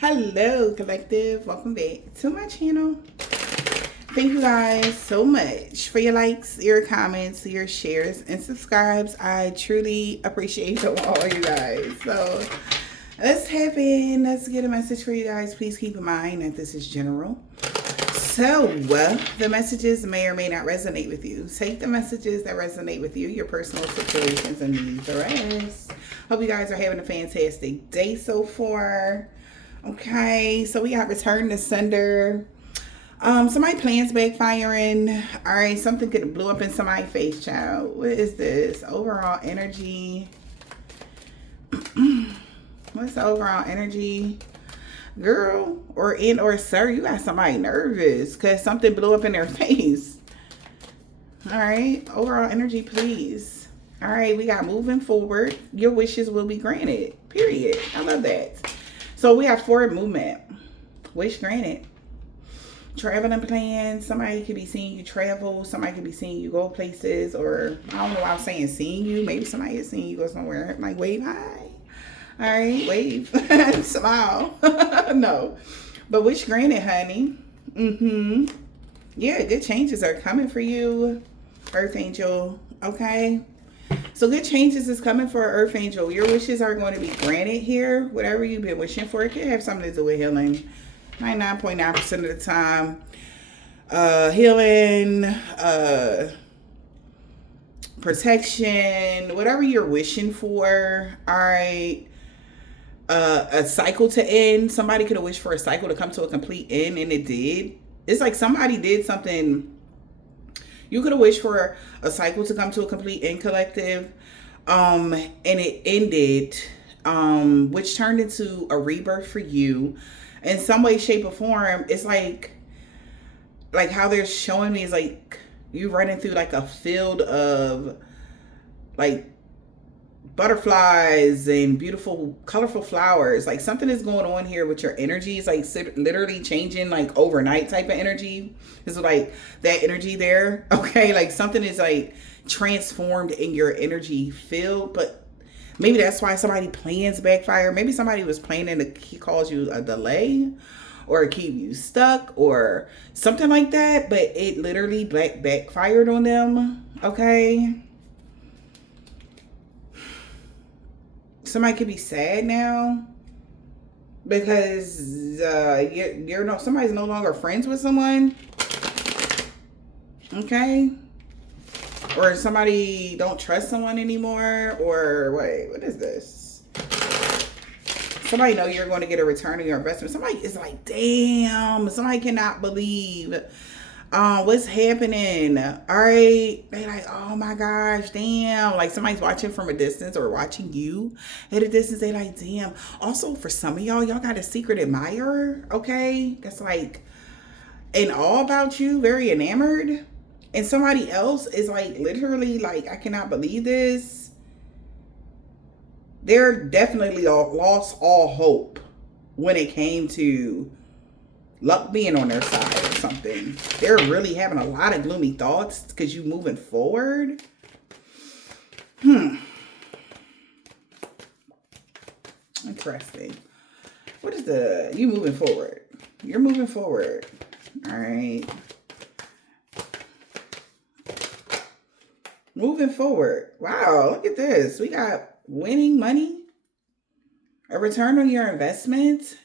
Hello, collective. Welcome back to my channel. Thank you guys so much for your likes, your comments, your shares, and subscribes. I truly appreciate them all, you guys. So let's tap in. Let's get a message for you guys. Please keep in mind that this is general. So the messages may or may not resonate with you. Take the messages that resonate with you, your personal situations, and leave the rest. Hope you guys are having a fantastic day so far. Okay, so we got return to sender. Somebody plans backfiring. All right, something could blow up in somebody's face, child. What is this? Overall energy. What's the overall energy? Girl, or sir, you got somebody nervous because something blew up in their face. All right, overall energy, please. All right, we got moving forward. Your wishes will be granted. Period. I love that. So we have forward movement. Wish granted. Traveling plans. Somebody could be seeing you travel. Somebody could be seeing you go places. Or I don't know why I'm saying seeing you. Maybe somebody is seeing you go somewhere. Like wave hi. All right, wave. Smile. No. But wish granted, honey. Yeah, good changes are coming for you, Earth Angel. Okay. So good changes is coming for Earth Angel. Your wishes are going to be granted here. Whatever you've been wishing for, it could have something to do with healing. 99.9% of the time. Healing, protection, whatever you're wishing for. All right. A cycle to end. Somebody could have wished for a cycle to come to a complete end, and it did. It's like somebody did something. You could have wished for a cycle to come to a complete end, collective. And it ended, which turned into a rebirth for you. In some way, shape, or form, it's like how they're showing me is like you running through like a field of like butterflies and beautiful, colorful flowers. Like something is going on here with your energy. It's like literally changing like overnight type of energy. It's like that energy there. Okay, like something is like transformed in your energy field, but maybe that's why somebody plans backfire. Maybe somebody was planning to cause you a delay or keep you stuck or something like that, but it literally backfired on them. Okay. Somebody could be sad now because somebody's no longer friends with someone. Okay. Or somebody don't trust someone anymore. Or wait, what is this? Somebody know you're going to get a return on your investment. Somebody is like, damn, somebody cannot believe what's happening. All right. They like, oh my gosh, damn. Like somebody's watching from a distance or watching you at a distance. They like, damn. Also, for some of y'all got a secret admirer. Okay. That's like in awe about you, very enamored. And somebody else is like literally like, I cannot believe this. They're definitely lost all hope when it came to luck being on their side or something. They're really having a lot of gloomy thoughts because you moving forward. Interesting. What is you moving forward? You're moving forward. All right. Moving forward. Wow, look at this. We got winning money. A return on your investment.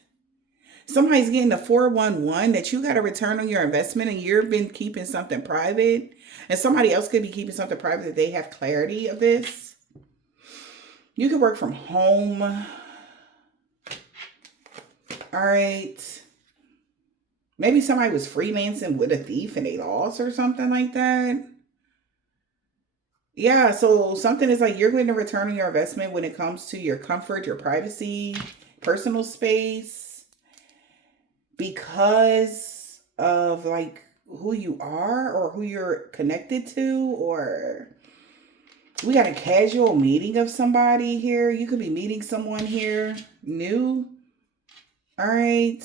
Somebody's getting a 411 that you got a return on your investment and you've been keeping something private. And somebody else could be keeping something private that they have clarity of this. You could work from home. All right. Maybe somebody was freelancing with a thief and they lost or something like that. Yeah, so something is like you're going to return on your investment when it comes to your comfort, your privacy, personal space, because of like who you are or who you're connected to, or we got a casual meeting of somebody here. You could be meeting someone here new. All right.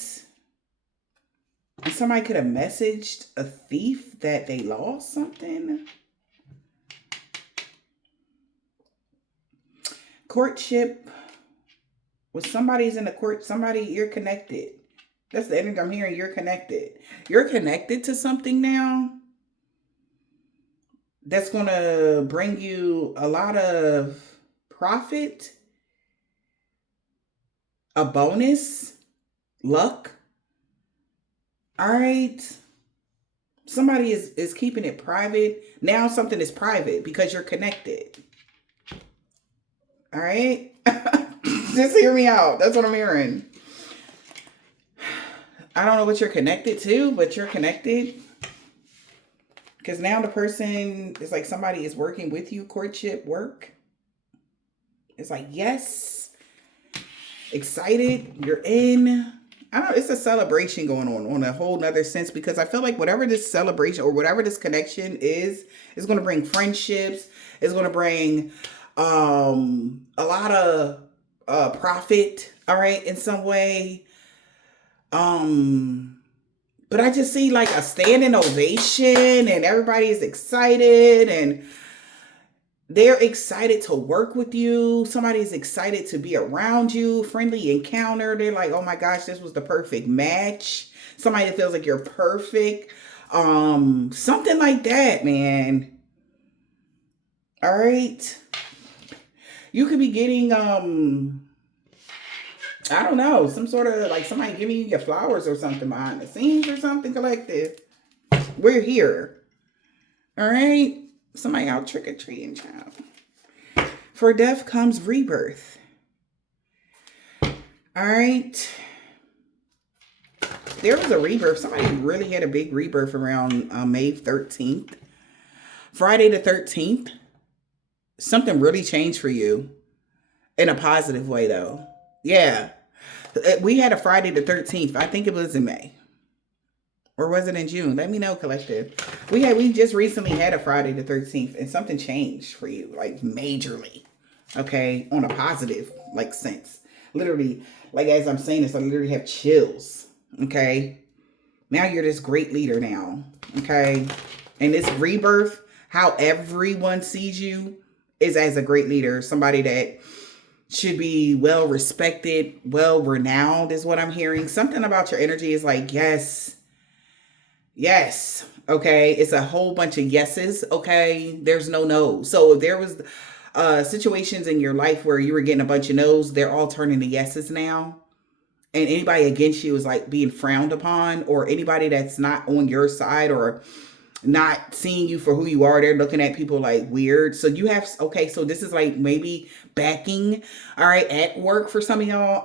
And somebody could have messaged a thief that they lost something. Courtship. With somebody's in the court, somebody, you're connected. That's the energy I'm hearing. You're connected. You're connected to something now that's going to bring you a lot of profit, a bonus, luck. All right. Somebody is keeping it private. Now something is private because you're connected. All right. Just hear me out. That's what I'm hearing. I don't know what you're connected to, but you're connected. Because now the person is like somebody is working with you, courtship work. It's like, yes. Excited. You're in. I don't know. It's a celebration going on a whole nother sense, because I feel like whatever this celebration or whatever this connection is going to bring friendships. It's going to bring a lot of profit, all right, in some way. But I just see like a standing ovation and everybody is excited and they're excited to work with you. Somebody's excited to be around you. Friendly encounter. They're like, oh my gosh, this was the perfect match. Somebody that feels like you're perfect. Something like that, man. All right. You could be getting, I don't know, some sort of like somebody giving you your flowers or something behind the scenes or something collective. We're here. All right. Somebody out trick-or-treating, child. For death comes rebirth. All right. There was a rebirth. Somebody really had a big rebirth around May 13th. Friday the 13th. Something really changed for you. In a positive way, though. Yeah. We had a Friday the 13th. I think it was in May. Or was it in June? Let me know, collective. We just recently had a Friday the 13th and something changed for you, like majorly. Okay? On a positive, like, sense. Literally, like as I'm saying this, I literally have chills. Okay? Now you're this great leader now. Okay? And this rebirth, how everyone sees you is as a great leader. Somebody that should be well respected, well renowned is what I'm hearing. Something about your energy is like, yes. Yes. Okay. It's a whole bunch of yeses. Okay. There's no no's. So if there was situations in your life where you were getting a bunch of no's, they're all turning to yeses now. And anybody against you is like being frowned upon, or anybody that's not on your side or not seeing you for who you are. They're looking at people like weird. So you have, okay, so this is like maybe backing, all right, at work for some of y'all.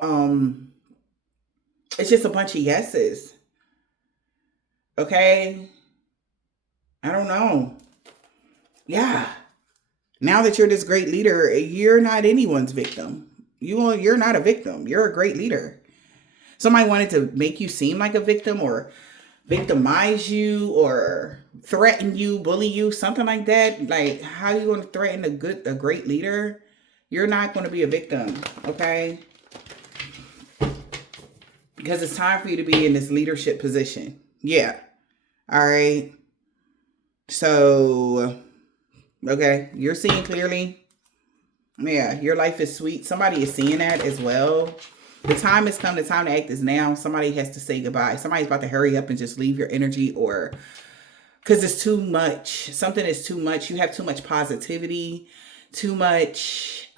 It's just a bunch of yeses. Okay. I don't know. Yeah. Now that you're this great leader, you're not anyone's victim. You're not a victim. You're a great leader. Somebody wanted to make you seem like a victim or victimize you or threaten you, bully you, something like that. Like, how are you going to threaten a great leader? You're not going to be a victim. Okay. Because it's time for you to be in this leadership position. Yeah. All right. So, okay. You're seeing clearly. Yeah. Your life is sweet. Somebody is seeing that as well. The time has come. The time to act is now. Somebody has to say goodbye. Somebody's about to hurry up and just leave your energy, or because it's too much. Something is too much. You have too much positivity, too much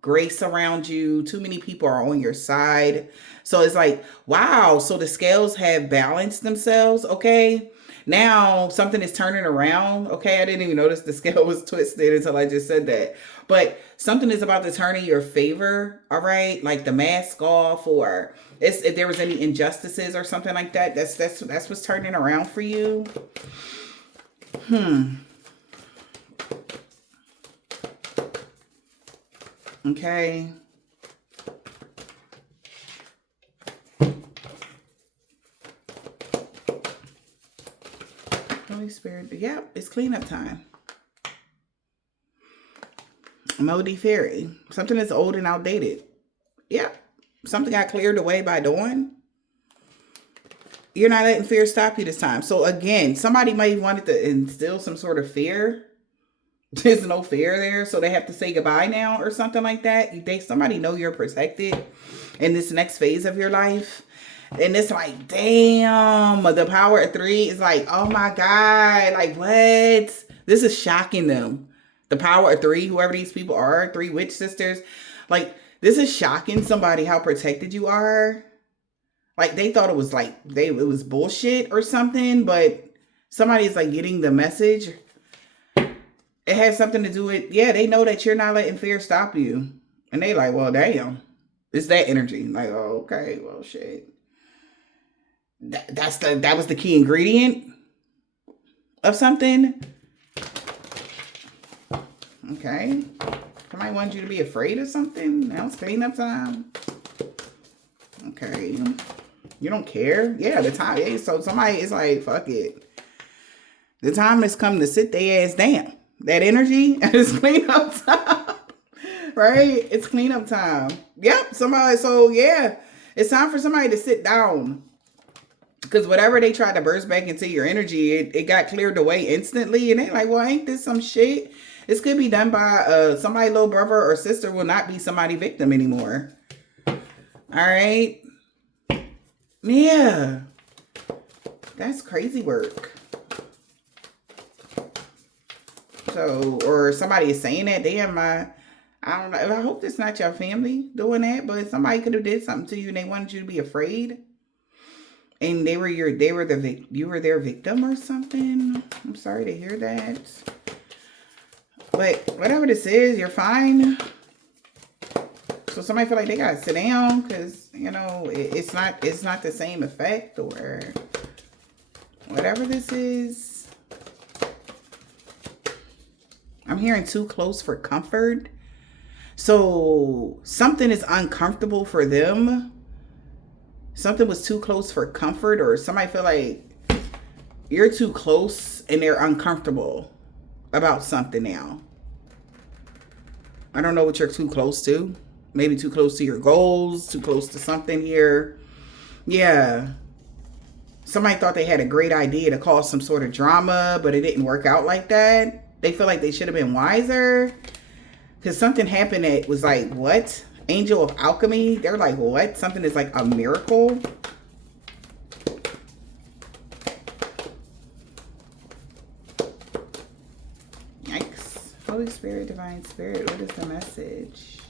grace around you. Too many people are on your side. So it's like, wow. So the scales have balanced themselves. Okay. Now something is turning around. Okay. I didn't even notice the scale was twisted until I just said that. But something is about to turn in your favor. All right. Like the mask off, or if there was any injustices or something like that, that's what's turning around for you. Okay. Holy Spirit. Yeah, it's cleanup time. Modi Fairy. Something that's old and outdated. Yeah. Something got cleared away by dawn. You're not letting fear stop you this time. So again, somebody might wanted to instill some sort of fear. There's no fear there, so they have to say goodbye now or something like that. Somebody know you're protected in this next phase of your life. And it's like, damn, the power of 3 is like, oh my God, like what? This is shocking them. The power of 3, whoever these people are, 3 witch sisters, like this is shocking somebody how protected you are. Like they thought it was like, it was bullshit or something, but somebody's like getting the message. It has something to do with, yeah, they know that you're not letting fear stop you. And they like, well, damn. It's that energy. Like, oh, okay, well, shit. That was the key ingredient of something. Okay. Somebody wants you to be afraid of something. Now it's cleanup time. Okay. You don't care? Yeah, the time. Yeah, so somebody is like, fuck it. The time has come to sit their ass down. That energy is cleanup time. Right? It's cleanup time. Yep. Somebody. So yeah, it's time for somebody to sit down. Because whatever they tried to burst back into your energy, it got cleared away instantly. And they like, well, ain't this some shit? This could be done by somebody, little brother or sister will not be somebody victim anymore. All right. Yeah. That's crazy work. So, or somebody is saying that, damn, I don't know. I hope it's not your family doing that, but somebody could have did something to you and they wanted you to be afraid. And you were their victim or something. I'm sorry to hear that. But whatever this is, you're fine. So somebody feel like they gotta sit down because, you know, it's not the same effect or whatever this is. I'm hearing too close for comfort. So something is uncomfortable for them. Something was too close for comfort, or somebody feel like you're too close and they're uncomfortable about something now. I don't know what you're too close to. Maybe too close to your goals, too close to something here. Yeah. Somebody thought they had a great idea to cause some sort of drama, but it didn't work out like that. They feel like they should have been wiser. Because something happened that was like, what? Angel of Alchemy. They're like, what? Something is like a miracle. Yikes. Holy Spirit, Divine Spirit, what is the message?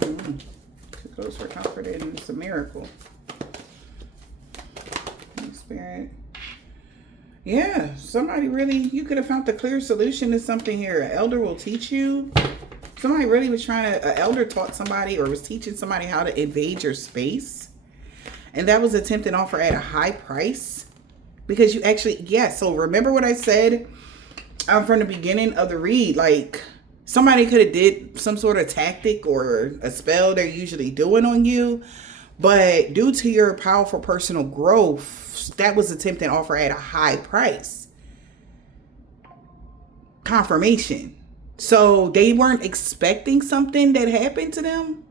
Too close for comfort and it's a miracle. Spirit. Yeah, somebody really, you could have found the clear solution to something here. An elder will teach you. Somebody really was an elder taught somebody or was teaching somebody how to invade your space. And that was attempted offer at a high price. Because you actually, yeah, so remember what I said from the beginning of the read, like somebody could have did some sort of tactic or a spell they're usually doing on you. But due to your powerful personal growth, that was attempted offer at a high price. Confirmation. So they weren't expecting something that happened to them.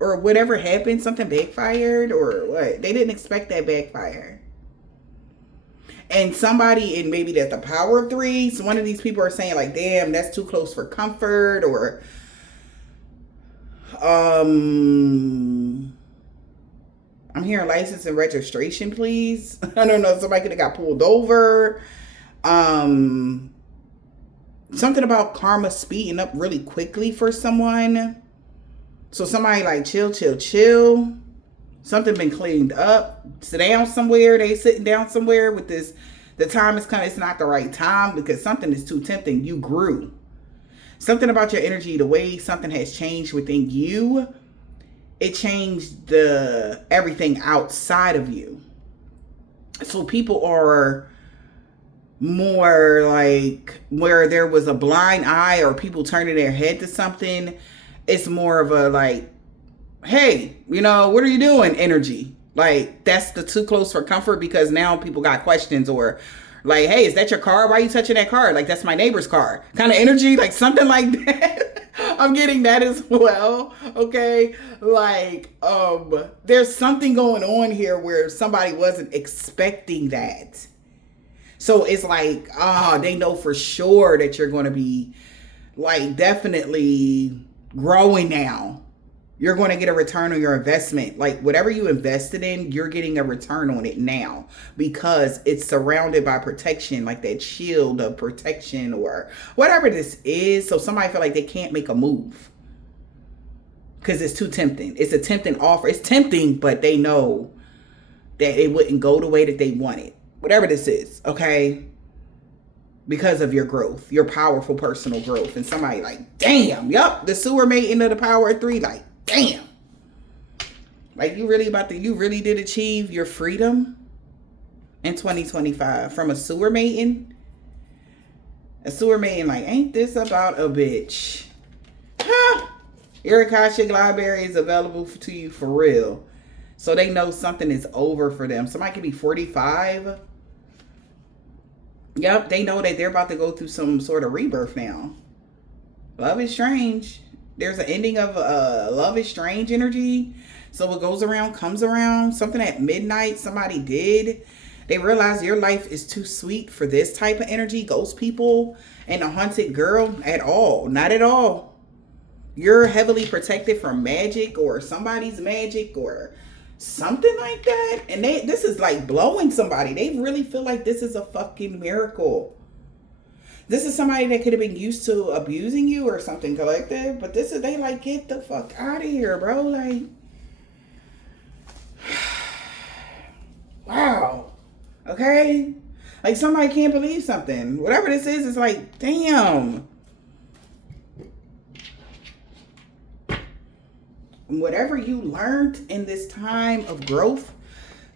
Or whatever happened, something backfired or what. They didn't expect that backfire. And somebody, and maybe that's the power of 3. So one of these people are saying like, damn, that's too close for comfort, or I'm hearing license and registration, please. I don't know. Somebody could have got pulled over. Something about karma speeding up really quickly for someone. So somebody like chill. Something been cleaned up. Sit down somewhere. They sitting down somewhere with this. The time is coming. It's not the right time because something is too tempting. You grew. Something about your energy, the way something has changed within you, it changed everything outside of you. So people are more like where there was a blind eye or people turning their head to something. It's more of a like, hey, you know, what are you doing energy? Like that's the too close for comfort because now people got questions or Like, hey, is that your car? Why are you touching that car? Like, that's my neighbor's car. Kind of energy, like something like that. I'm getting that as well. Okay. Like, there's something going on here where somebody wasn't expecting that. So it's like, they know for sure that you're going to be like definitely growing now. You're going to get a return on your investment. Like whatever you invested in, you're getting a return on it now because it's surrounded by protection, like that shield of protection or whatever this is. So somebody feel like they can't make a move because it's too tempting. It's a tempting offer. It's tempting, but they know that it wouldn't go the way that they wanted. Whatever this is, okay? Because of your growth, your powerful personal growth. And somebody like, damn, yup, the sewer mate into the power of 3, like, damn. Like you really did achieve your freedom in 2025 from a sewer maiden. A sewer maiden like, ain't this about a bitch? Huh? Your Akashic Library is available to you for real. So they know something is over for them. Somebody could be 45. Yep, they know that they're about to go through some sort of rebirth now. Love is strange. There's an ending of love is strange energy. So what goes around comes around. Something at midnight somebody did. They realize your life is too sweet for this type of energy. Ghost people and a haunted girl at all. Not at all. You're heavily protected from magic or somebody's magic or something like that. And this is like blowing somebody. They really feel like this is a fucking miracle. This is somebody that could have been used to abusing you or something collective. But this is, they like, get the fuck out of here, bro. Like, wow. Okay? Like somebody can't believe something. Whatever this is, it's like, damn. Whatever you learned in this time of growth,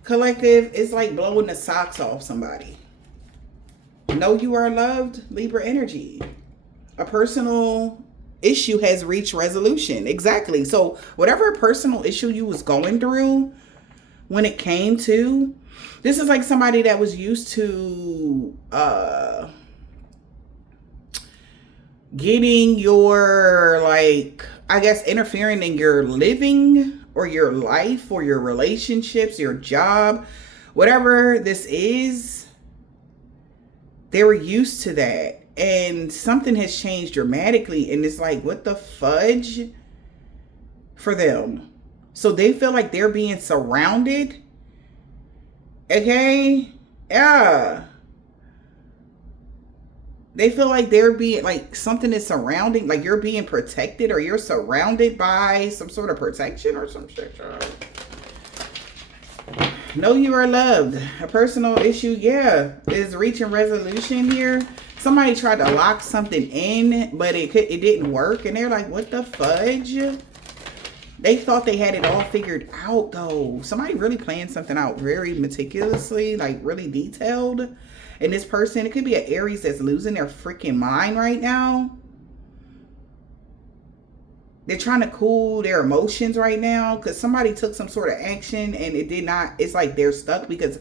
collective, is like blowing the socks off somebody. Know you are loved, Libra energy. A personal issue has reached resolution. Exactly. So whatever personal issue you was going through when it came to, this is like somebody that was used to getting your, like, I guess, interfering in your living or your life or your relationships, your job, whatever this is, they were used to that. And something has changed dramatically. And it's like, what the fudge for them? So they feel like they're being surrounded. Okay? Yeah. They feel like they're being, like, something is surrounding, like you're being protected or you're surrounded by some sort of protection or some shit. Know you are loved. A personal issue, yeah, is reaching resolution here. Somebody tried to lock something in, but it didn't work. And they're like, what the fudge? They thought they had it all figured out, though. Somebody really planned something out very meticulously, like really detailed. And this person, it could be an Aries that's losing their freaking mind right now. They're trying to cool their emotions right now because somebody took some sort of action and it did not. It's like they're stuck because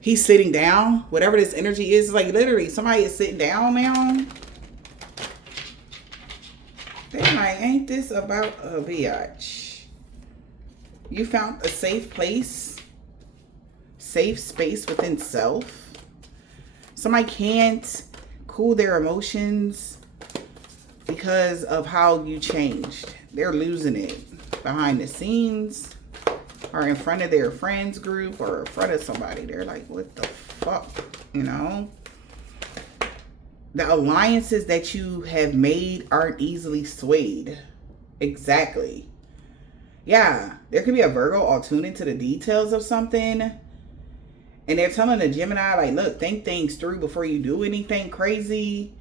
he's sitting down. Whatever this energy is, like literally somebody is sitting down now. They're like, ain't this about a biatch? You found a safe place, safe space within self. Somebody can't cool their emotions because of how you changed. They're losing it behind the scenes or in front of their friends group or in front of somebody. They're like, what the fuck, you know? The alliances that you have made aren't easily swayed. Exactly. Yeah, there could be a Virgo all tuned into the details of something. And they're telling the Gemini, like, look, think things through before you do anything crazy.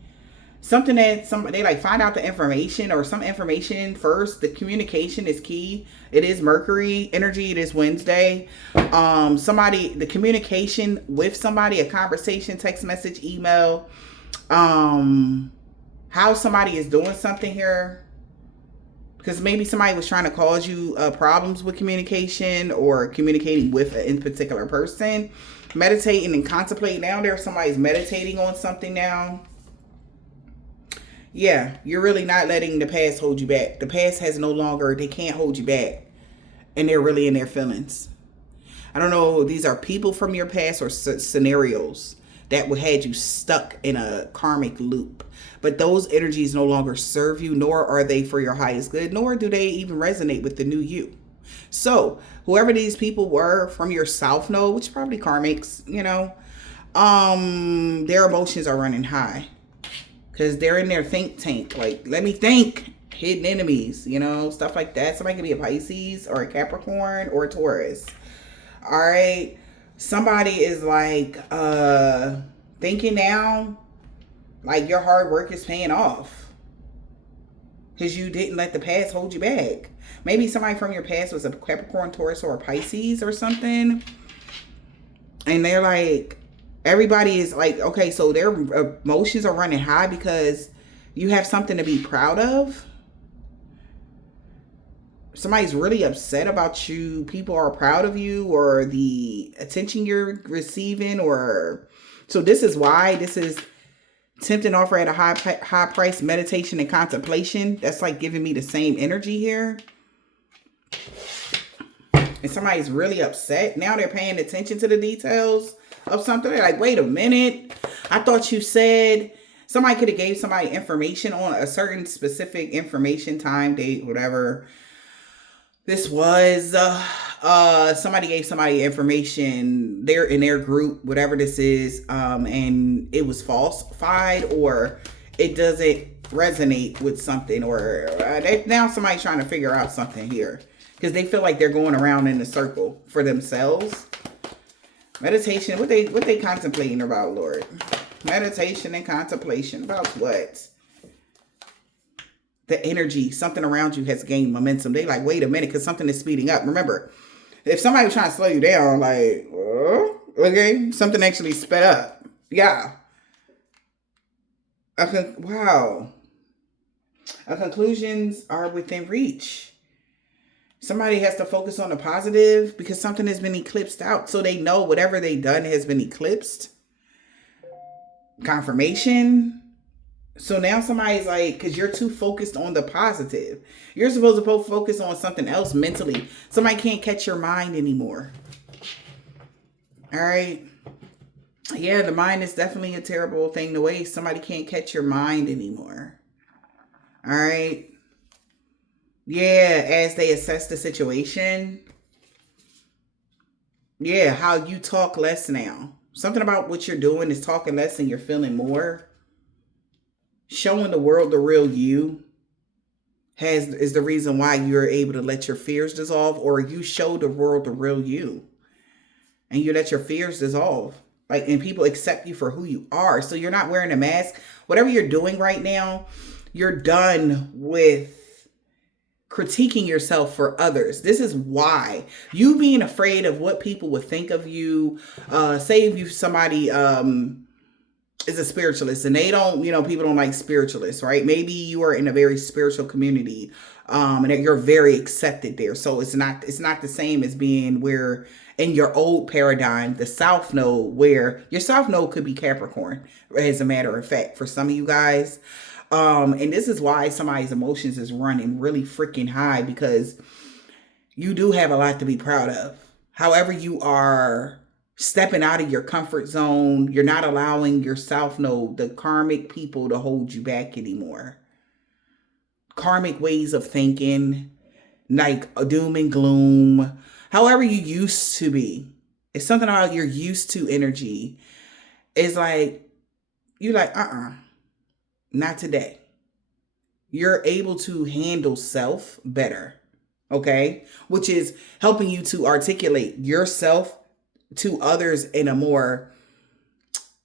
Something that they like find out the information or some information first. The communication is key. It is Mercury energy. It is Wednesday. The communication with somebody, a conversation, text message, email, how somebody is doing something here. Because maybe somebody was trying to cause you problems with communication or communicating with a particular person. Meditating and contemplating. Now there's somebody's meditating on something now. Yeah, you're really not letting the past hold you back. The past has no longer, they can't hold you back. And they're really in their feelings. I don't know, these are people from your past or scenarios that had you stuck in a karmic loop. But those energies no longer serve you, nor are they for your highest good, nor do they even resonate with the new you. So, whoever these people were from your south node, which is probably karmics, you know, their emotions are running high. Because they're in their think tank. Like, let me think. Hidden enemies, you know, stuff like that. Somebody could be a Pisces or a Capricorn or a Taurus. All right. Somebody is like thinking now like your hard work is paying off because you didn't let the past hold you back. Maybe somebody from your past was a Capricorn, Taurus, or a Pisces or something. And they're like, everybody is like, okay, so their emotions are running high because you have something to be proud of. Somebody's really upset about you. People are proud of you or the attention you're receiving. Or so this is why this is tempting offer at a high price, meditation and contemplation. That's like giving me the same energy here. And somebody's really upset. Now they're paying attention to the details of something. They're like, wait a minute. I thought you said somebody could have gave somebody information on a certain specific information, time, date, whatever. This was somebody gave somebody information there in their group, whatever this is, and it was falsified or it doesn't resonate with something, or now somebody's trying to figure out something here because they feel like they're going around in a circle for themselves. Meditation, what they contemplating about, Lord? Meditation and contemplation about what? The energy, something around you has gained momentum. They like, wait a minute, because something is speeding up. Remember, if somebody was trying to slow you down, like, okay, something actually sped up. Yeah. Wow. Conclusions are within reach. Somebody has to focus on the positive because something has been eclipsed out. So they know whatever they've done has been eclipsed. Confirmation. So now somebody's like, because you're too focused on the positive. You're supposed to focus on something else mentally. Somebody can't catch your mind anymore. All right. Yeah, the mind is definitely a terrible thing to waste. Somebody can't catch your mind anymore. All right. Yeah, as they assess the situation. Yeah, how you talk less now. Something about what you're doing is talking less and you're feeling more. Showing the world the real you is the reason why you're able to let your fears dissolve, or you show the world the real you and you let your fears dissolve. Like, and people accept you for who you are. So you're not wearing a mask. Whatever you're doing right now, you're done with critiquing yourself for others. This is why you being afraid of what people would think of you. Say if you somebody is a spiritualist and they don't, people don't like spiritualists, right? Maybe you are in a very spiritual community and that you're very accepted there. So it's not the same as being where in your old paradigm, the South Node, where your South Node could be Capricorn, as a matter of fact, for some of you guys. And this is why somebody's emotions is running really freaking high, because you do have a lot to be proud of. However, you are stepping out of your comfort zone. You're not allowing your South Node, the karmic people, to hold you back anymore. Karmic ways of thinking, like a doom and gloom. However you used to be. It's something about your used to energy. It's like, you're like, not today. You're able to handle self better. Okay? Which is helping you to articulate yourself to others in a more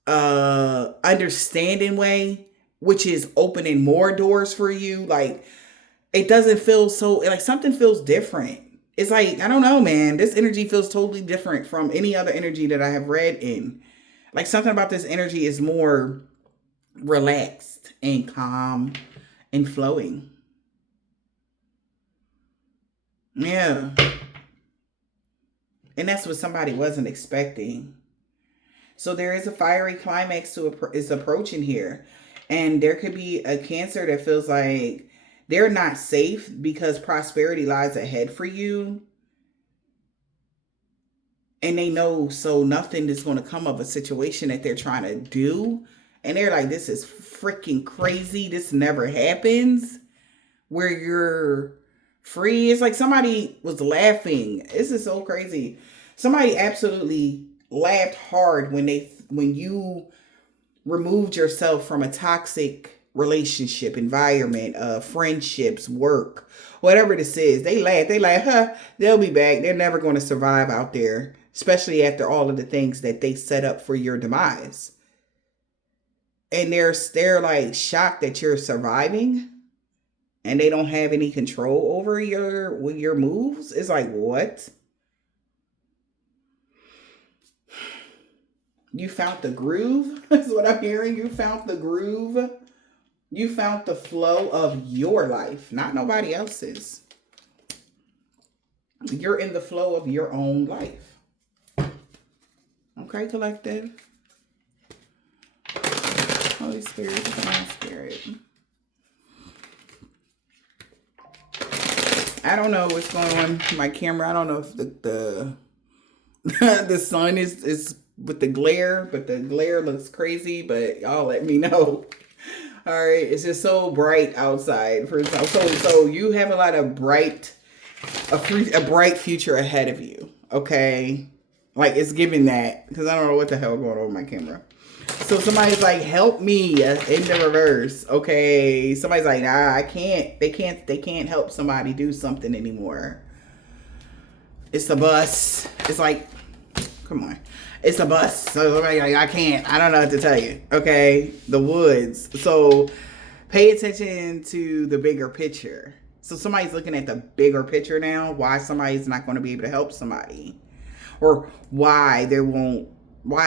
understanding way, which is opening more doors for you. Like, it doesn't feel so, like something feels different. It's like, I don't know, man, this energy feels totally different from any other energy that I have read in. Like, something about this energy is more relaxed and calm and flowing. Yeah. And that's what somebody wasn't expecting. So there is a fiery climax is approaching here. And there could be a Cancer that feels like they're not safe because prosperity lies ahead for you. And they know so nothing is going to come of a situation that they're trying to do. And they're like, this is freaking crazy. This never happens. Where you're free. It's like somebody was laughing. This is so crazy. Somebody absolutely laughed hard when you removed yourself from a toxic relationship, environment, friendships, work, whatever this is. They laugh. They like, huh, they'll be back. They're never going to survive out there, especially after all of the things that they set up for your demise. And they're like shocked that you're surviving and they don't have any control over your moves. It's like, what? You found the groove? That's what I'm hearing. You found the groove. You found the flow of your life, not nobody else's. You're in the flow of your own life. Okay, collective. Holy Spirit, Divine Spirit. I don't know what's going on with my camera. I don't know if the the sun is with the glare, but the glare looks crazy. But y'all let me know. All right, it's just so bright outside. So you have a lot of bright future ahead of you. Okay, like it's giving that because I don't know what the hell going on with my camera. So somebody's like, help me in the reverse. Okay, somebody's like, nah, I can't. They can't help somebody do something anymore. It's a bus. It's like, come on. It's a bus. So somebody's like, I can't. I don't know what to tell you. Okay, the woods. So pay attention to the bigger picture. So somebody's looking at the bigger picture now. Why somebody's not going to be able to help somebody, or why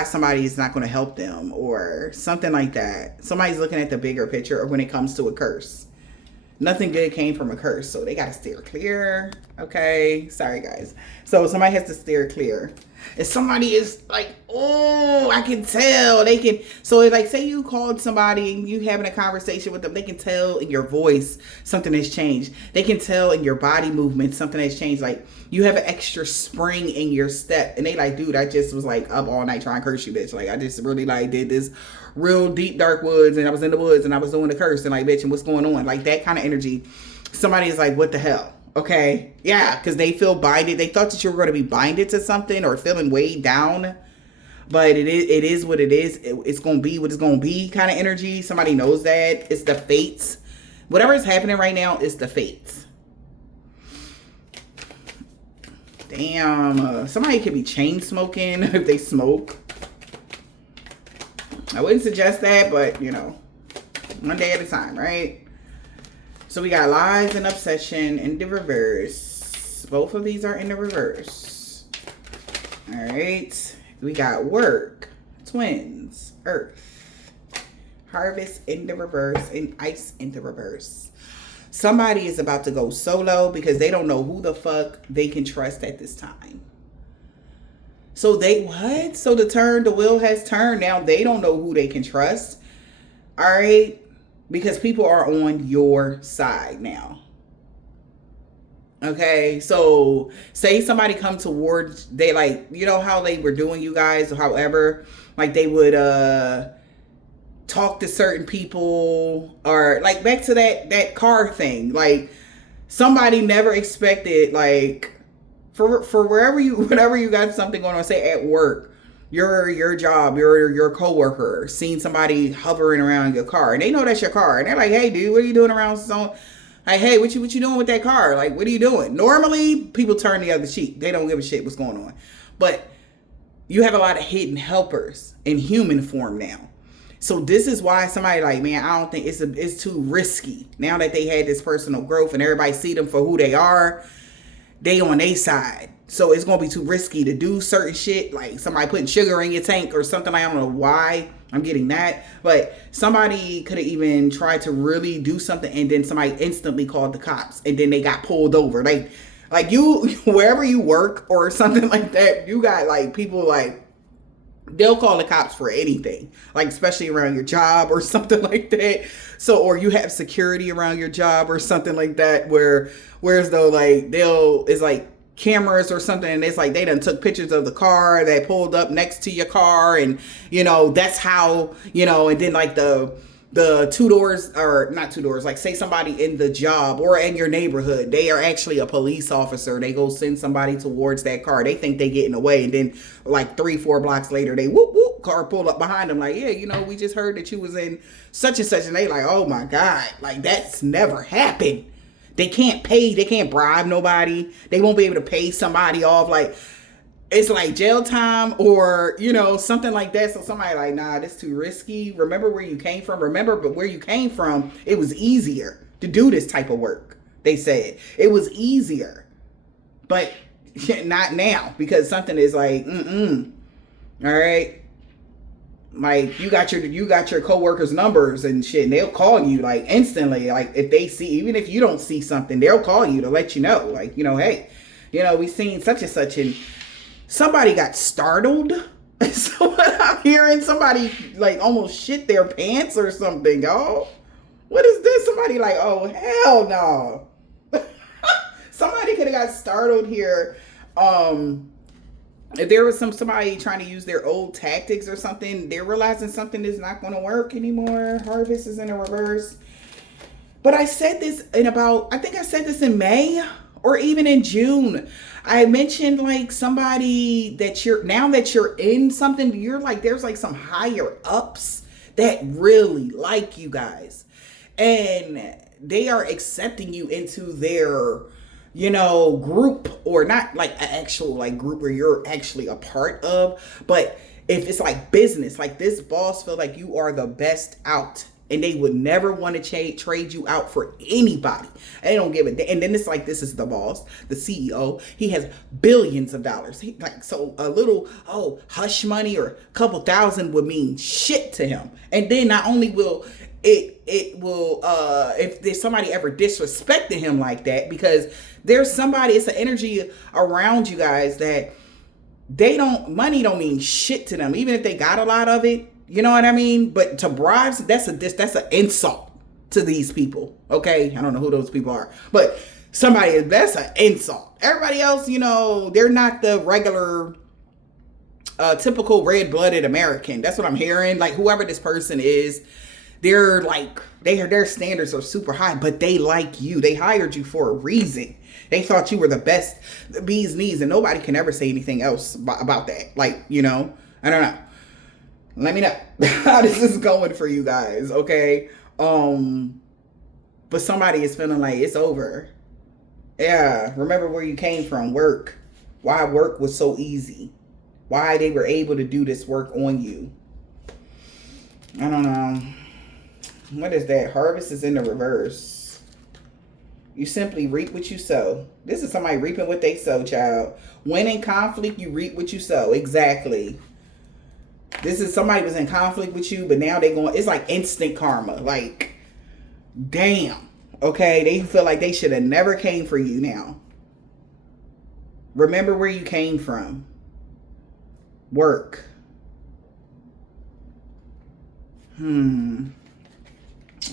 somebody is not going to help them, or something like that. Somebody's looking at the bigger picture, or when it comes to a curse. Nothing good came from a curse, so they got to steer clear. Okay, sorry guys. So somebody has to steer clear. If somebody is like, oh, I can tell, they can. So it's like, say you called somebody and you having a conversation with them, they can tell in your voice something has changed. They can tell in your body movement something has changed. Like you have an extra spring in your step, and they like, dude, I just was like up all night trying to curse you, bitch. Like I just really like did this real deep dark woods, and I was in the woods and I was doing the curse, and like, bitch, and what's going on? Like that kind of energy. Somebody is like, what the hell? Okay, yeah, because they feel binded. They thought that you were going to be binded to something or feeling weighed down, but it is what it is. It's going to be what it's going to be kind of energy. Somebody knows that. It's the fates. Whatever is happening right now is the fates. Damn, somebody could be chain smoking if they smoke. I wouldn't suggest that, but you know, one day at a time, right? So we got lies and obsession in the reverse. Both of these are in the reverse. All right. We got work, twins, earth, harvest in the reverse, and ice in the reverse. Somebody is about to go solo because they don't know who the fuck they can trust at this time. So So the wheel has turned. Now they don't know who they can trust. All right. Because people are on your side now. Okay, so say somebody come towards, they like, you know how they were doing you guys, or however, like they would talk to certain people, or like back to that car thing. Like somebody never expected, like for wherever whenever you got something going on, say at work. Your job, your coworker, seeing somebody hovering around your car, and they know that's your car, and they're like, "Hey, dude, what are you doing around so?" Like, "Hey, what you doing with that car? Like, what are you doing?" Normally, people turn the other cheek; they don't give a shit what's going on. But you have a lot of hidden helpers in human form now. So this is why somebody like, man, I don't think it's too risky now that they had this personal growth and everybody see them for who they are. They on their side. So it's going to be too risky to do certain shit. Like somebody putting sugar in your tank or something. Like, I don't know why I'm getting that. But somebody could have even tried to really do something. And then somebody instantly called the cops. And then they got pulled over. Like Like you, wherever you work or something like that, you got like people like, they'll call the cops for anything, like especially around your job or something like that. So, or you have security around your job or something like that, whereas though like it's like cameras or something, and it's like they done took pictures of the car that pulled up next to your car, and that's how, and then like the two doors, or not two doors, like say somebody in the job or in your neighborhood, they are actually a police officer. They go send somebody towards that car. They think they getting away. And then like 3-4 blocks later, they whoop, whoop, car pulled up behind them. Like, yeah, we just heard that you was in such and such. And they like, oh my God, like that's never happened. They can't bribe nobody. They won't be able to pay somebody off. Like, it's like jail time or, something like that. So somebody like, nah, this too risky. Remember where you came from. But where you came from, it was easier to do this type of work. They said it was easier, but not now, because something is like, all right. Like you got your coworkers' numbers and shit, and they'll call you like instantly. Like if they see, even if you don't see something, they'll call you to let you know. Like, hey, we seen such and such, and somebody got startled. So what I'm hearing, somebody like almost shit their pants or something, y'all. What is this? Somebody like, oh hell no. Somebody could have got startled here. If there was somebody trying to use their old tactics or something, they're realizing something is not going to work anymore. Harvest is in a reverse. But I said this I think I said this in May or even in June. I mentioned like somebody that now that you're in something, you're like, there's like some higher ups that really like you guys. And they are accepting you into their, group, or not like an actual like group where you're actually a part of. But if it's like business, like this boss feel like you are the best out, and they would never want to trade you out for anybody. They don't give it. And then it's like, this is the boss, the CEO. He has billions of dollars. So a little, hush money or a couple thousand would mean shit to him. And then not only will it will, if there's somebody ever disrespected him like that, because there's somebody, it's an energy around you guys that money don't mean shit to them, even if they got a lot of it. You know what I mean? But to bribes, that's an insult to these people. Okay, I don't know who those people are, but that's an insult. Everybody else, they're not the regular, typical red-blooded American. That's what I'm hearing. Like whoever this person is, they're like their standards are super high, but they like you. They hired you for a reason. They thought you were the best, the bee's knees, and nobody can ever say anything else about that. Like, I don't know. Let me know how this is going for you guys, okay? But somebody is feeling like it's over. Yeah, remember where you came from, work. Why work was so easy. Why they were able to do this work on you. I don't know. What is that? Harvest is in the reverse. You simply reap what you sow. This is somebody reaping what they sow, child. When in conflict, you reap what you sow. Exactly. This is somebody was in conflict with you, but now it's like instant karma. Like, damn. Okay, they feel like they should have never came for you now. Remember where you came from. Work.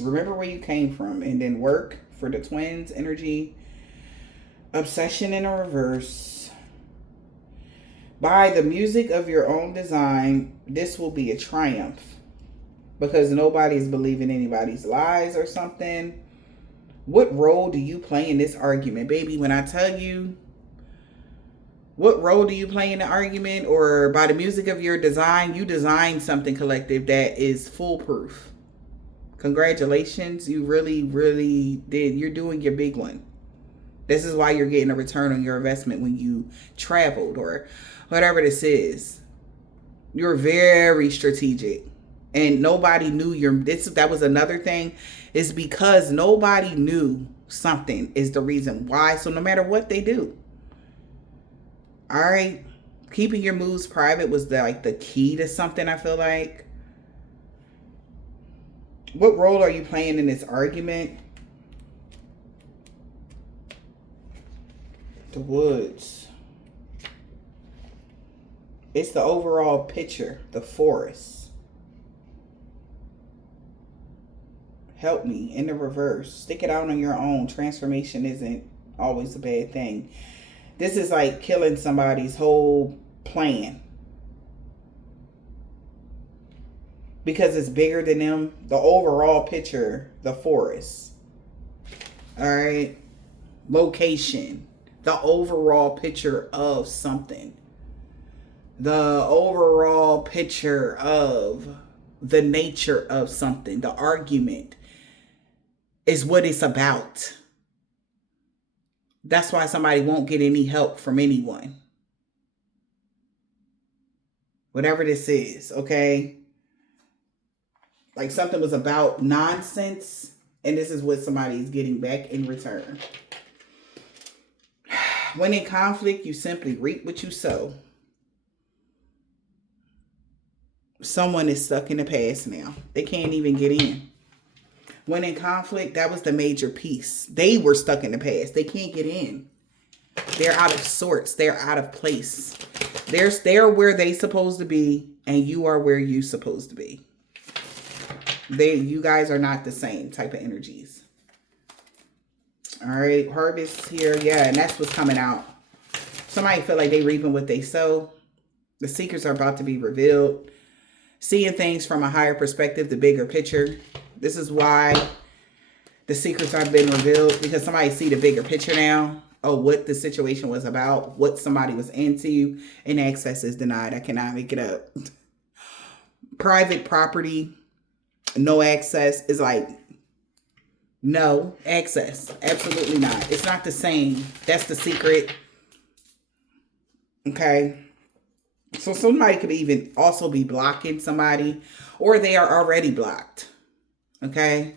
Remember where you came from, and then work for the twins energy. Obsession in a reverse. By the music of your own design, this will be a triumph, because nobody's believing anybody's lies or something. What role do you play in this argument, baby? When I tell you, what role do you play in the argument? Or by the music of your design, you designed something, collective, that is foolproof. Congratulations. You really, really did. You're doing your big one. This is why you're getting a return on your investment when you traveled or whatever this is. You're very strategic, and nobody knew that was another thing, is because nobody knew something is the reason why. So no matter what they do, all right, keeping your moves private was the key to something, I feel like. What role are you playing in this argument? The woods. It's the overall picture. The forest. Help me. In the reverse. Stick it out on your own. Transformation isn't always a bad thing. This is like killing somebody's whole plan. Because it's bigger than them. The overall picture. The forest. Alright. Location. The overall picture of something. The overall picture of the nature of something. The argument is what it's about. That's why somebody won't get any help from anyone. Whatever this is, okay? Like something was about nonsense, and this is what somebody's getting back in return. When in conflict, you simply reap what you sow. Someone is stuck in the past now. They can't even get in. When in conflict, that was the major piece. They were stuck in the past. They can't get in. They're out of sorts. They're out of place. They're where they supposed to be, and you are where you supposed to be. You guys are not the same type of energies. All right, harvest here. Yeah, and that's what's coming out. Somebody feel like they reaping what they sow. The secrets are about to be revealed. Seeing things from a higher perspective, the bigger picture. This is why the secrets are being revealed, because somebody see the bigger picture now of what the situation was about, what somebody was into, and access is denied. I cannot make it up. Private property, no access is like no access. Absolutely not. It's not the same. That's the secret. Okay. So somebody could even also be blocking somebody, or they are already blocked. Okay.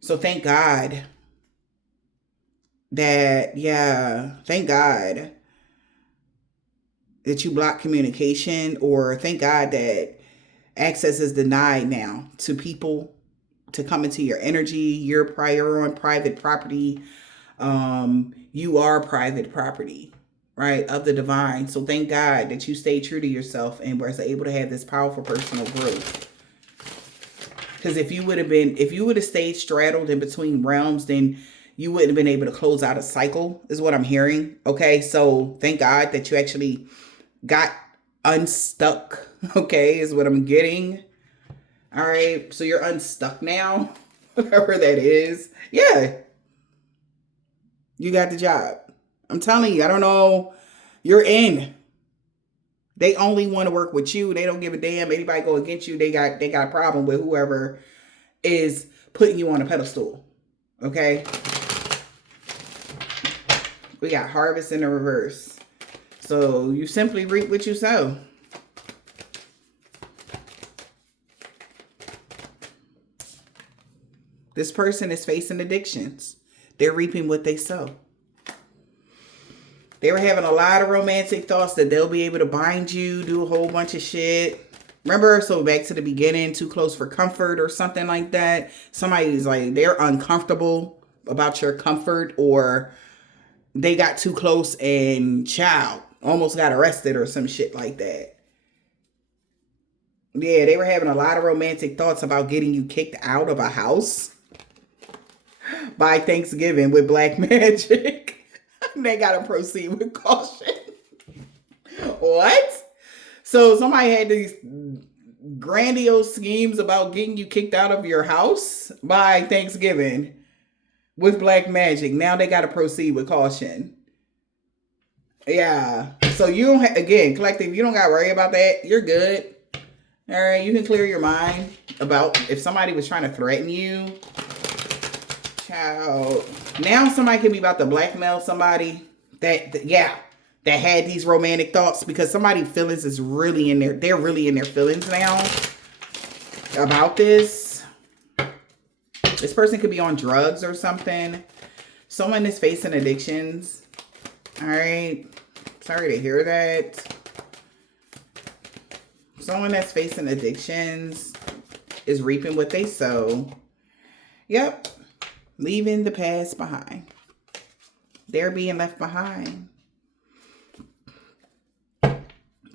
So thank God that, thank God that you block communication, or thank God that access is denied now to people to come into your energy. You're prior on private property. You are private property, right, of the divine. So thank God that you stayed true to yourself and was able to have this powerful personal growth. Because if you would have stayed straddled in between realms, then you wouldn't have been able to close out a cycle, is what I'm hearing. Okay, so thank God that you actually got unstuck. Okay, is what I'm getting. All right, so you're unstuck now, whatever that is. Yeah, you got the job. I'm telling you, I don't know. You're in. They only want to work with you. They don't give a damn. Anybody go against you, they got a problem with whoever is putting you on a pedestal. Okay? We got harvest in the reverse. So you simply reap what you sow. This person is facing addictions. They're reaping what they sow. They were having a lot of romantic thoughts that they'll be able to bind you, do a whole bunch of shit. Remember, so back to the beginning, too close for comfort or something like that. Somebody's like, they're uncomfortable about your comfort, or they got too close and almost got arrested or some shit like that. Yeah, they were having a lot of romantic thoughts about getting you kicked out of a house by Thanksgiving with black magic. They got to proceed with caution. What? So somebody had these grandiose schemes about getting you kicked out of your house by Thanksgiving with black magic. Now they got to proceed with caution. Yeah. So you don't, again, collective, you don't got to worry about that. You're good. All right. You can clear your mind about if somebody was trying to threaten you. Child. Now somebody could be about to blackmail somebody that had these romantic thoughts, because somebody's feelings is really in there. They're really in their feelings now about this. This person could be on drugs or something. Someone is facing addictions. All right. Sorry to hear that. Someone that's facing addictions is reaping what they sow. Yep. Leaving the past behind. They're being left behind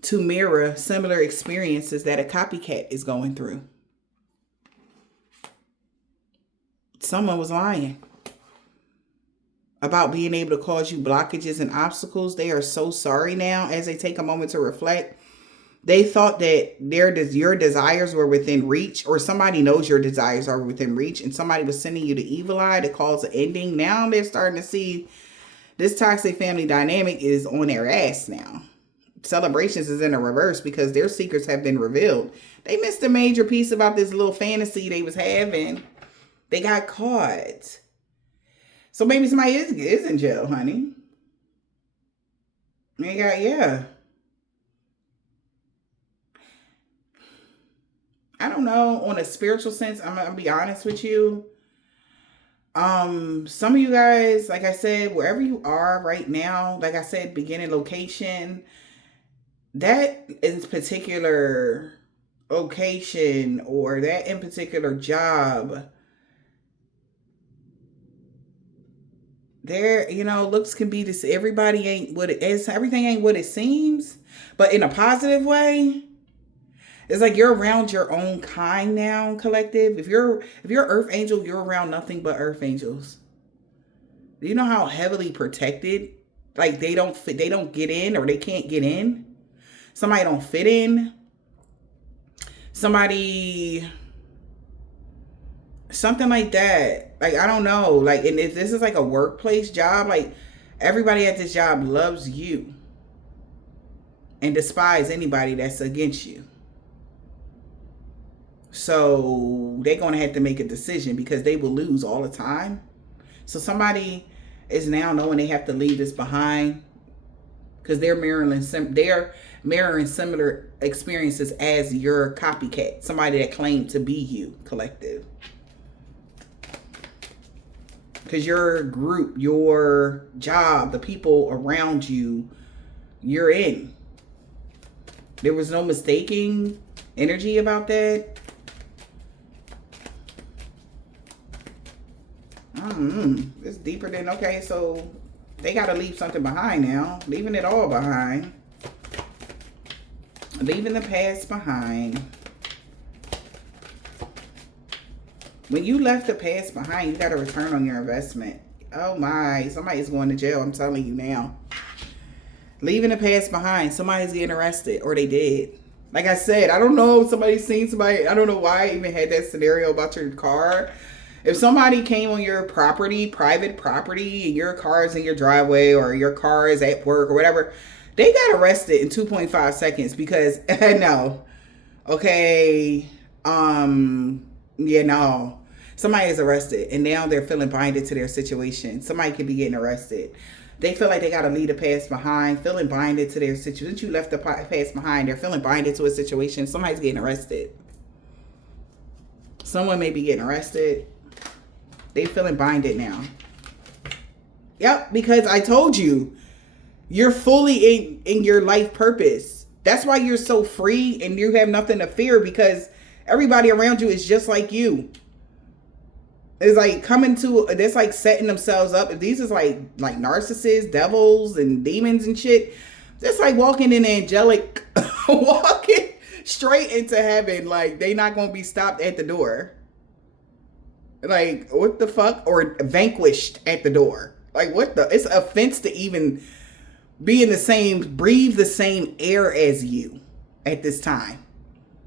to mirror similar experiences that a copycat is going through. Someone was lying about being able to cause you blockages and obstacles. They are so sorry now as they take a moment to reflect. They thought that your desires were within reach, or somebody knows your desires are within reach, and somebody was sending you the evil eye to cause an ending. Now they're starting to see this toxic family dynamic is on their ass now. Celebrations is in a reverse because their secrets have been revealed. They missed a major piece about this little fantasy they was having. They got caught. So maybe somebody is in jail, honey. Yeah. I don't know, on a spiritual sense, I'm gonna be honest with you. Some of you guys, like I said, wherever you are right now, like I said, beginning location, that in particular location or that in particular job, there, looks can be this. Everybody ain't what it is. Everything ain't what it seems, but in a positive way. It's like you're around your own kind now, collective. If you're Earth Angel, you're around nothing but Earth Angels. Do you know how heavily protected? Like they don't get in, or they can't get in. Somebody don't fit in. Something like that. Like, I don't know. Like, and if this is like a workplace job, like everybody at this job loves you and despise anybody that's against you. So they're going to have to make a decision because they will lose all the time. So somebody is now knowing they have to leave this behind because they're mirroring similar experiences as your copycat. Somebody that claimed to be you, collective. Because your group, your job, the people around you, you're in. There was no mistaking energy about that. It's deeper than, okay, so they got to leave something behind now. Leaving it all behind. Leaving the past behind. When you left the past behind, you got to return on your investment. Oh my, somebody's going to jail, I'm telling you now. Leaving the past behind, somebody's getting arrested, or they did. Like I said, I don't know if somebody's seen somebody, I don't know why I even had that scenario about your car. If somebody came on your property, private property, and your car is in your driveway or your car is at work or whatever, they got arrested in 2.5 seconds because, no. Okay, no. Somebody is arrested and now they're feeling binded to their situation. Somebody could be getting arrested. They feel like they got to leave the past behind, feeling binded to their situation. Since you left the past behind, they're feeling binded to a situation. Somebody's getting arrested. Someone may be getting arrested. They feeling binded now. Yep, because I told you, you're fully in your life purpose. That's why you're so free and you have nothing to fear, because everybody around you is just like you. It's like it's like setting themselves up. If these is like narcissists, devils, and demons and shit, it's like walking in angelic, walking straight into heaven. Like, they not going to be stopped at the door. Like, what the fuck? Or vanquished at the door. Like, what the? It's an offense to even be in breathe the same air as you at this time.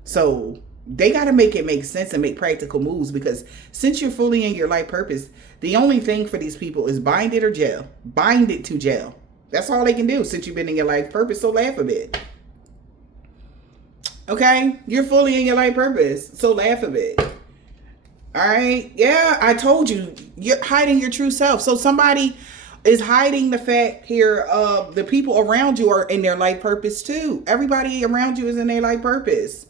So they got to make it make sense and make practical moves, because since you're fully in your life purpose, the only thing for these people is bind it or jail. Bind it to jail. That's all they can do since you've been in your life purpose. So laugh a bit. Okay? You're fully in your life purpose. So laugh a bit. All right? Yeah, I told you. You're hiding your true self. So somebody is hiding the fact here of the people around you are in their life purpose too. Everybody around you is in their life purpose.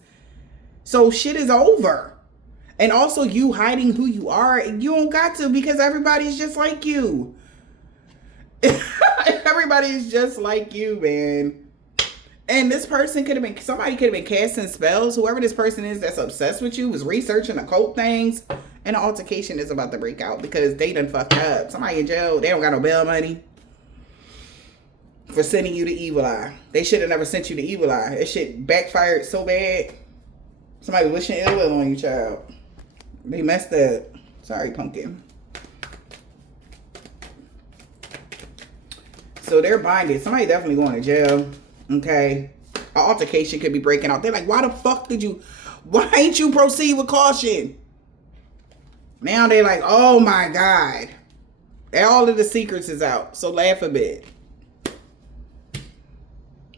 So shit is over. And also you hiding who you are. You don't got to, because everybody's just like you. Everybody's just like you, man. And this person somebody could have been casting spells. Whoever this person is that's obsessed with you was researching occult things. And an altercation is about to break out because they done fucked up. Somebody in jail, they don't got no bail money. for sending you the evil eye. They should have never sent you the evil eye. That shit backfired so bad. Somebody wishing ill will on you, child. They messed up. Sorry, pumpkin. So they're binded. Somebody definitely going to jail. Okay. An altercation could be breaking out. They're like, why the fuck did you... Why ain't you proceed with caution? Now they're like, oh my God. All of the secrets is out. So laugh a bit.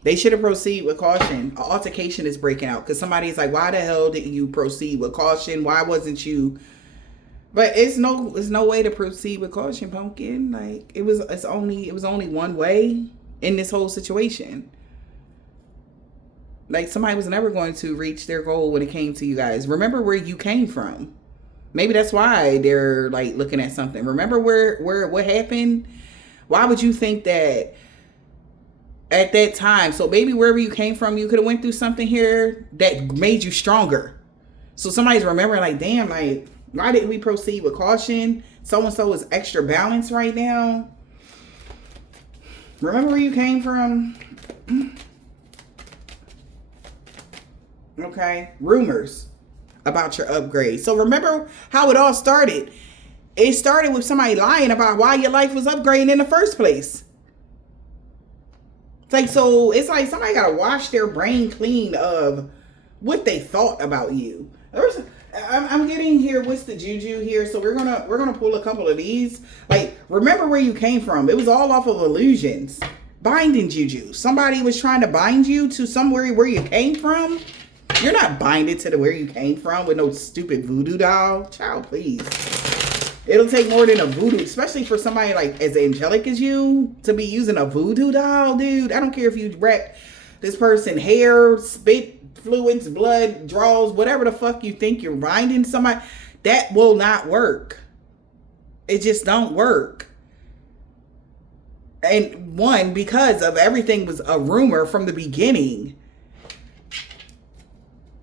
They should have proceeded with caution. An altercation is breaking out. Because somebody's like, why the hell didn't you proceed with caution? Why wasn't you... But it's no way to proceed with caution, pumpkin. Like, it was only one way in this whole situation. Like, somebody was never going to reach their goal when it came to you guys. Remember where you came from. Maybe that's why they're like looking at something. Remember what happened? Why would you think that at that time? So maybe wherever you came from, you could have went through something here that made you stronger. So somebody's remembering like, damn, like, why didn't we proceed with caution? So-and-so is extra balanced right now. Remember where you came from? Okay. Rumors about your upgrade. So remember how it all started. It started with somebody lying about why your life was upgrading in the first place. It's like, so it's like somebody got to wash their brain clean of what they thought about you. I'm getting here, what's the juju here? So we're gonna pull a couple of these. Like, remember where you came from. It was all off of illusions. Binding juju. Somebody was trying to bind you to somewhere where you came from. You're not binded to where you came from with no stupid voodoo doll. Child, please. It'll take more than a voodoo, especially for somebody like as angelic as you, to be using a voodoo doll, dude. I don't care if you wrap this person hair, spit, fluids, blood, draws, whatever the fuck you think you're binding somebody. That will not work. It just don't work. And one, because of everything was a rumor from the beginning.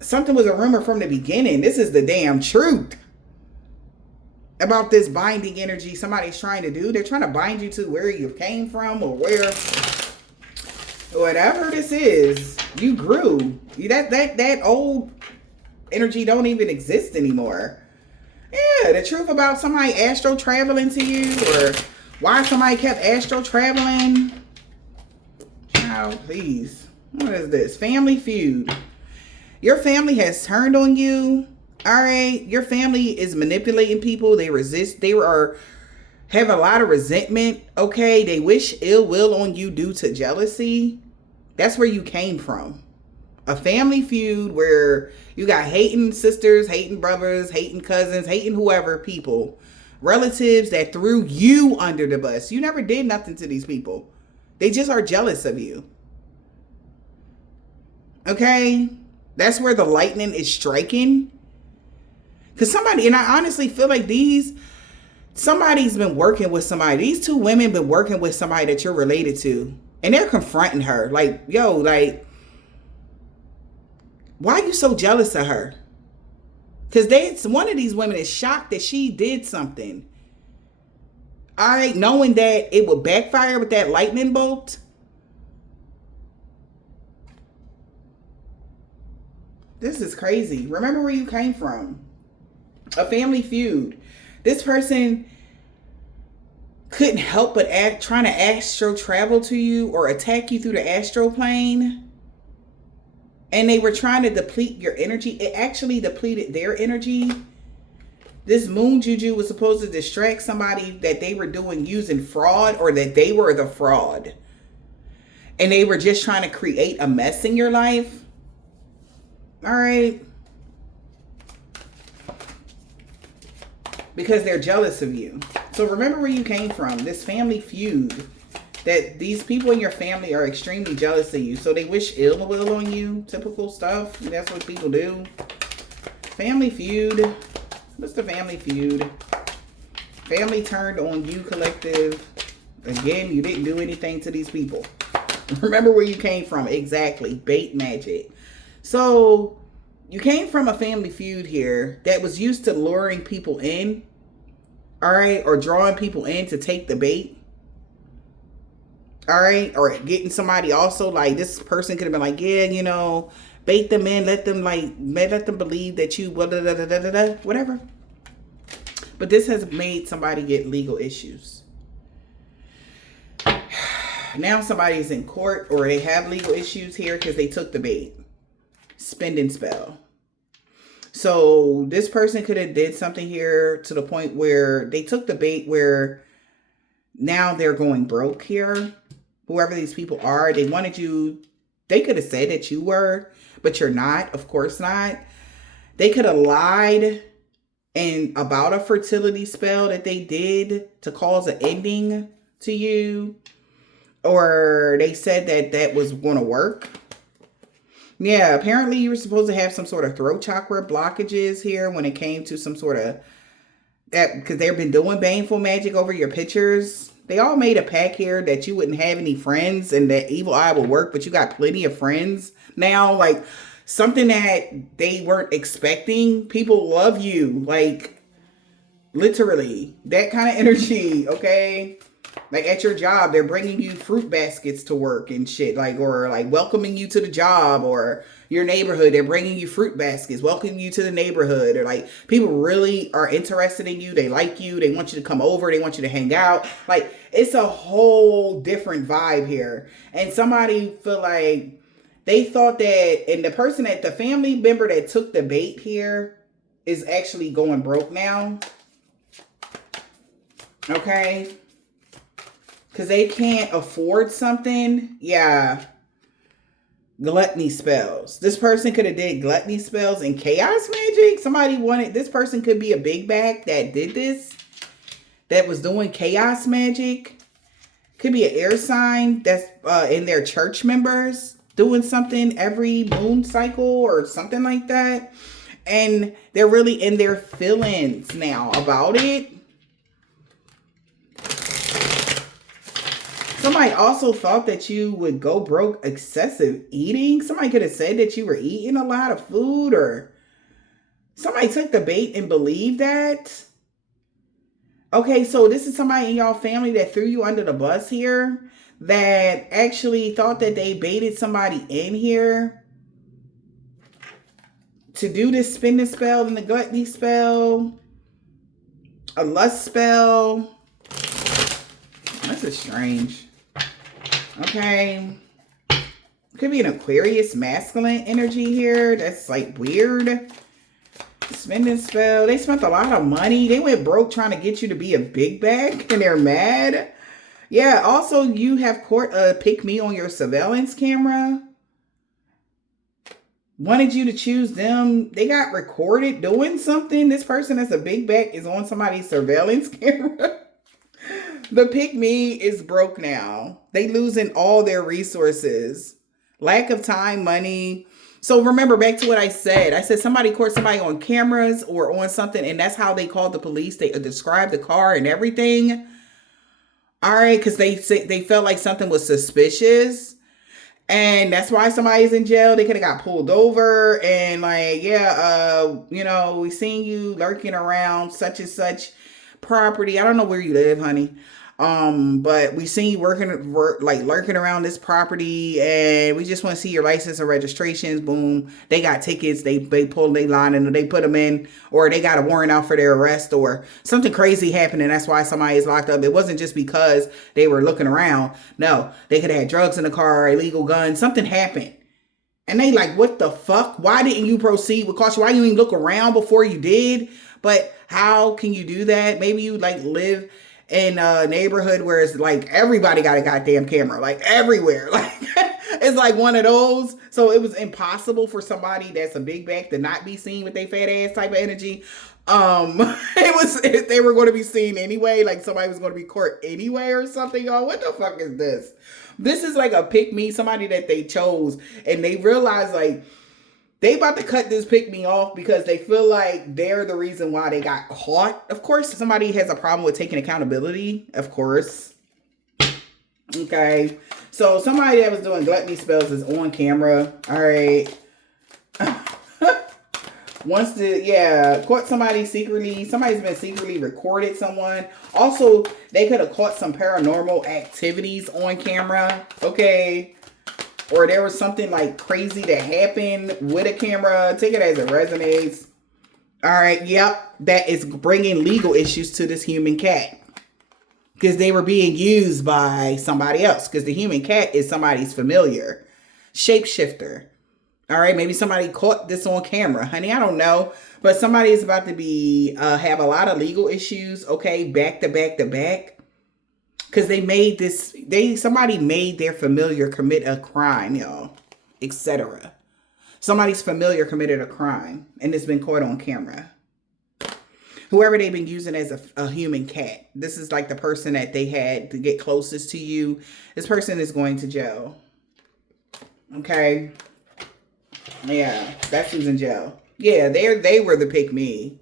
Something was a rumor from the beginning. This is the damn truth about this binding energy somebody's trying to do. They're trying to bind you to where you came from or where, whatever this is, you grew. That old energy don't even exist anymore. Yeah, the truth about somebody astral traveling to you, or why somebody kept astral traveling. Child, please. What is this? Family feud. Your family has turned on you. All right. Your family is manipulating people. They resist. They have a lot of resentment. Okay. They wish ill will on you due to jealousy. That's where you came from. A family feud where you got hating sisters, hating brothers, hating cousins, hating whoever people. Relatives that threw you under the bus. You never did nothing to these people. They just are jealous of you. Okay? That's where the lightning is striking. Because somebody, and I honestly feel like somebody's been working with somebody. These two women been working with somebody that you're related to. And they're confronting her. Like, yo, like, why are you so jealous of her? Because one of these women is shocked that she did something. All right, knowing that it would backfire with that lightning bolt. This is crazy. Remember where you came from. A family feud. This person couldn't help but trying to astral travel to you or attack you through the astral plane. And they were trying to deplete your energy. It actually depleted their energy. This moon juju was supposed to distract somebody that they were using fraud, or that they were the fraud. And they were just trying to create a mess in your life. All right. Because they're jealous of you. So remember where you came from. This family feud. That these people in your family are extremely jealous of you. So they wish ill will on you. Typical stuff. That's what people do. Family feud. What's the family feud? Family turned on you, collective. Again, you didn't do anything to these people. Remember where you came from. Exactly. Bait magic. So you came from a family feud here that was used to luring people in. All right. Or drawing people in to take the bait. All right. Or getting somebody also, like, this person could have been like, yeah, you know, bait them in, let them believe that you, whatever. But this has made somebody get legal issues. Now somebody's in court or they have legal issues here because they took the bait. Spending spell. So this person could have did something here to the point where they took the bait where now they're going broke here. Whoever these people are, they wanted you, they could have said that you were, but you're not. Of course not. They could have lied about a fertility spell that they did to cause an ending to you. Or they said that that was going to work. Yeah, apparently you were supposed to have some sort of throat chakra blockages here when it came to some sort of that, because they've been doing baneful magic over your pictures. They all made a pact here that you wouldn't have any friends and that evil eye will work, but you got plenty of friends now. Like something that they weren't expecting. People love you, like literally that kind of energy. Okay. Like at your job, they're bringing you fruit baskets to work and shit, like, or like welcoming you to the job, or your neighborhood, they're bringing you fruit baskets, welcoming you to the neighborhood, or like people really are interested in you. They like you. They want you to come over. They want you to hang out. Like it's a whole different vibe here. And somebody feel like they thought that, and the person that the family member that took the bait here is actually going broke now. Okay. Because they can't afford something. Yeah. Gluttony spells. This person could have did gluttony spells and chaos magic. Somebody wanted, this person could be a big bag that did this. That was doing chaos magic. Could be an air sign that's in their church members. Doing something every moon cycle or something like that. And they're really in their feelings now about it. Somebody also thought that you would go broke excessive eating. Somebody could have said that you were eating a lot of food, or somebody took the bait and believed that. Okay, so this is somebody in y'all family that threw you under the bus here, that actually thought that they baited somebody in here to do this spending spell and the gluttony spell, a lust spell. This is strange. Okay. Could be an Aquarius masculine energy here. That's like weird. Spending spell. They spent a lot of money. They went broke trying to get you to be a big bag and they're mad. Yeah. Also, you have caught a pick me on your surveillance camera. Wanted you to choose them. They got recorded doing something. This person that's a big bag is on somebody's surveillance camera. The pick me is broke now. They losing all their resources. Lack of time, money. So remember back to what I said. I said somebody caught somebody on cameras or on something, and that's how they called the police. They described the car and everything. All right, because they felt like something was suspicious. And that's why somebody's in jail. They could have got pulled over and like, yeah, you know, we seen you lurking around such and such property. I don't know where you live, honey. But we seen you lurking around this property, and we just want to see your license and registrations. Boom. They got tickets. They pulled their line and they put them in, or they got a warrant out for their arrest, or something crazy happened, and that's why somebody is locked up. It wasn't just because they were looking around. No, they could have had drugs in the car, illegal guns. Something happened. And they like, what the fuck? Why didn't you proceed with caution? Why you even look around before you did? But how can you do that? Maybe you like live in a neighborhood where it's like everybody got a goddamn camera, like everywhere. Like it's like one of those. So it was impossible for somebody that's a big bag to not be seen with their fat ass type of energy. They were going to be seen anyway. Like somebody was going to be caught anyway or something. Y'all, what the fuck is this? This is like a pick me, somebody that they chose, and they realized like they about to cut this pick me off because they feel like they're the reason why they got caught. Of course, somebody has a problem with taking accountability. Of course. Okay. So somebody that was doing gluttony spells is on camera. All right. caught somebody secretly. Somebody's been secretly recorded someone. Also, they could have caught some paranormal activities on camera. Okay. Or there was something like crazy that happened with a camera. Take it as it resonates. All right. Yep. That is bringing legal issues to this human cat. Because they were being used by somebody else. Because the human cat is somebody's familiar. Shapeshifter. All right, maybe somebody caught this on camera, honey. I don't know, but somebody is about to be have a lot of legal issues. Okay, back to back to back, because they made this. Somebody made their familiar commit a crime, y'all, etc. Somebody's familiar committed a crime, and it's been caught on camera. Whoever they've been using as a human cat. This is like the person that they had to get closest to you. This person is going to jail. Okay. Yeah, that's who's in jail. Yeah, they were the pick me.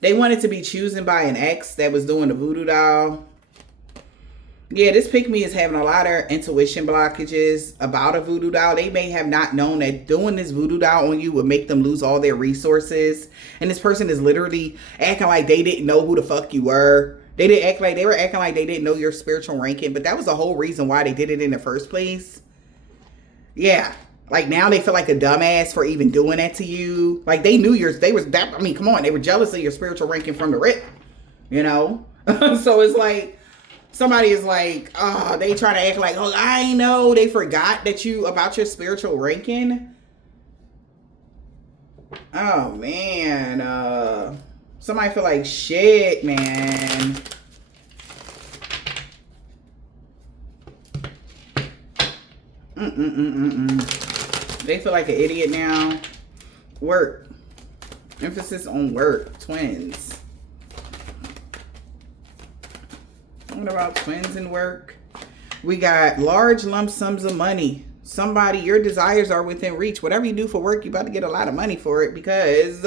They wanted to be chosen by an ex that was doing the voodoo doll. Yeah, this pick me is having a lot of intuition blockages about a voodoo doll. They may have not known that doing this voodoo doll on you would make them lose all their resources. And this person is literally acting like they didn't know who the fuck you were. They were acting like they didn't know your spiritual ranking, but that was the whole reason why they did it in the first place. Yeah. Like now they feel like a dumbass for even doing that to you. Like they knew come on, they were jealous of your spiritual ranking from the rip, you know? So it's like, somebody is like, they try to act like, oh, I know they forgot about your spiritual ranking. Oh man, somebody feel like shit, man. They feel like an idiot now. Work. Emphasis on work. Twins. What about twins and work? We got large lump sums of money. Somebody, your desires are within reach. Whatever you do for work, you're about to get a lot of money for it because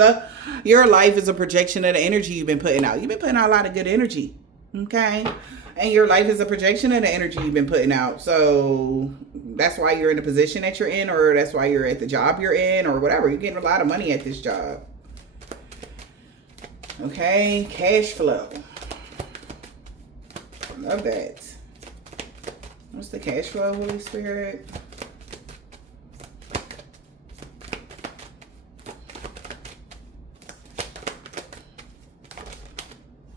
your life is a projection of the energy you've been putting out. You've been putting out a lot of good energy. Okay? And your life is a projection of the energy you've been putting out. So that's why you're in the position that you're in, or that's why you're at the job you're in, or whatever. You're getting a lot of money at this job. Okay, cash flow. Love that. What's the cash flow, Holy Spirit?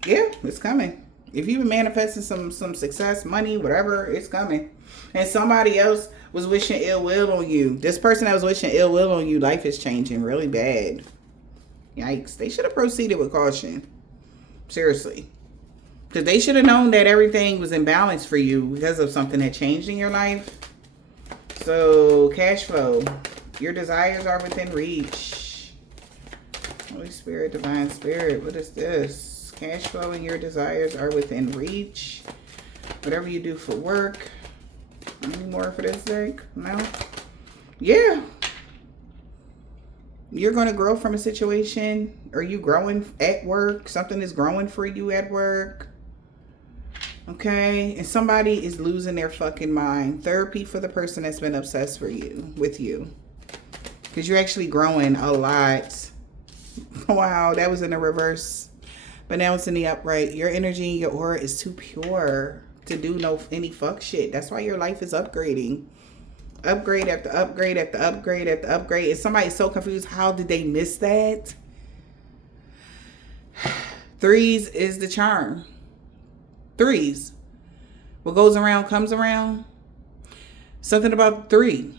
Yeah, it's coming. If you've been manifesting some success, money, whatever, it's coming. And somebody else was wishing ill will on you. This person that was wishing ill will on you, life is changing really bad. Yikes. They should have proceeded with caution. Seriously. Because they should have known that everything was in balance for you because of something that changed in your life. So, cash flow. Your desires are within reach. Holy Spirit, Divine Spirit, what is this? Cash flow and your desires are within reach. Whatever you do for work. Any more for this deck? No? Yeah. You're going to grow from a situation. Are you growing at work? Something is growing for you at work. Okay? And somebody is losing their fucking mind. Therapy for the person that's been obsessed with you. Because you're actually growing a lot. Wow, that was in the reverse. But now it's in the upright. Your energy and your aura is too pure to do any fuck shit. That's why your life is upgrading. Upgrade after upgrade after upgrade after upgrade. And somebody's so confused. How did they miss that? Threes is the charm. Threes. What goes around comes around. Something about three.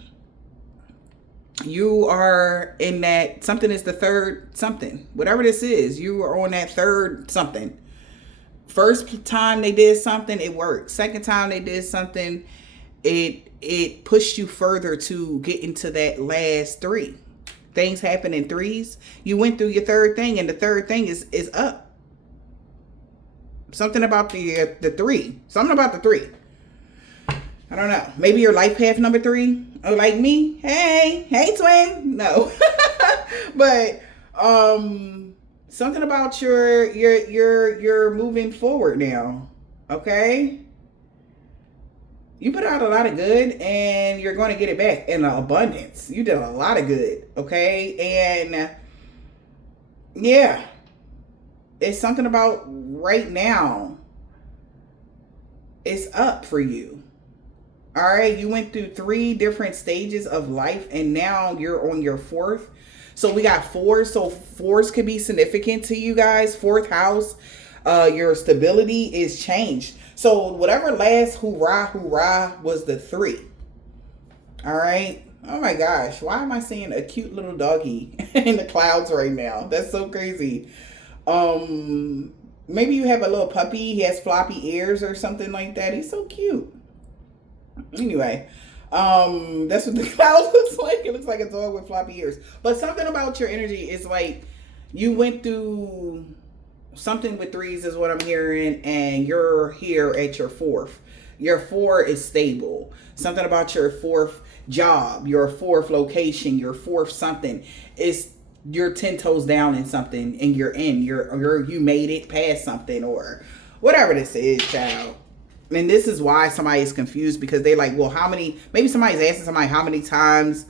You are in that, something is the third something. Whatever this is, you are on that third something. First time they did something, it worked. Second time they did something, it pushed you further to get into that last three. Things happen in threes. You went through your third thing, and the third thing is up. Something about the three. Something about the three. I don't know. Maybe your life path number 3. Oh, like me. Hey, twin. No. But something about you're moving forward now. Okay? You put out a lot of good and you're going to get it back in abundance. You did a lot of good, okay? And Yeah. It's something about right now. It's up for you. All right. You went through 3 different stages of life and now you're on your 4th. So we got 4. So 4s could be significant to you guys. 4th house. Your stability is changed. So whatever last hoorah was the 3. All right. Oh my gosh. Why am I seeing a cute little doggy in the clouds right now? That's so crazy. Maybe you have a little puppy. He has floppy ears or something like that. He's so cute. Anyway, that's what the cloud looks like. It looks like a dog with floppy ears. But something about your energy is like you went through something with 3s is what I'm hearing, and you're here at your 4th. Your 4 is stable. Something about your 4th job, your 4th location, your 4th something is you're 10 toes down in something and you're in. You made it past something or whatever this is, child. And this is why somebody is confused because they like, well, maybe somebody's asking somebody how many times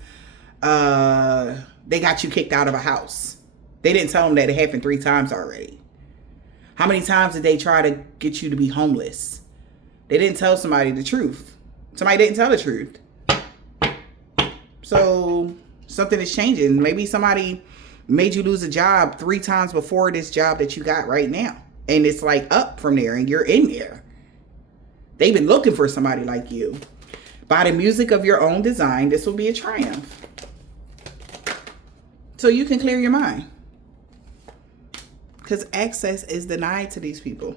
they got you kicked out of a house. They didn't tell them that it happened 3 times already. How many times did they try to get you to be homeless? They didn't tell somebody the truth. Somebody didn't tell the truth. So something is changing. Maybe somebody made you lose a job 3 times before this job that you got right now. And it's like up from there and you're in there. They've been looking for somebody like you. By the music of your own design, this will be a triumph. So you can clear your mind. Because access is denied to these people.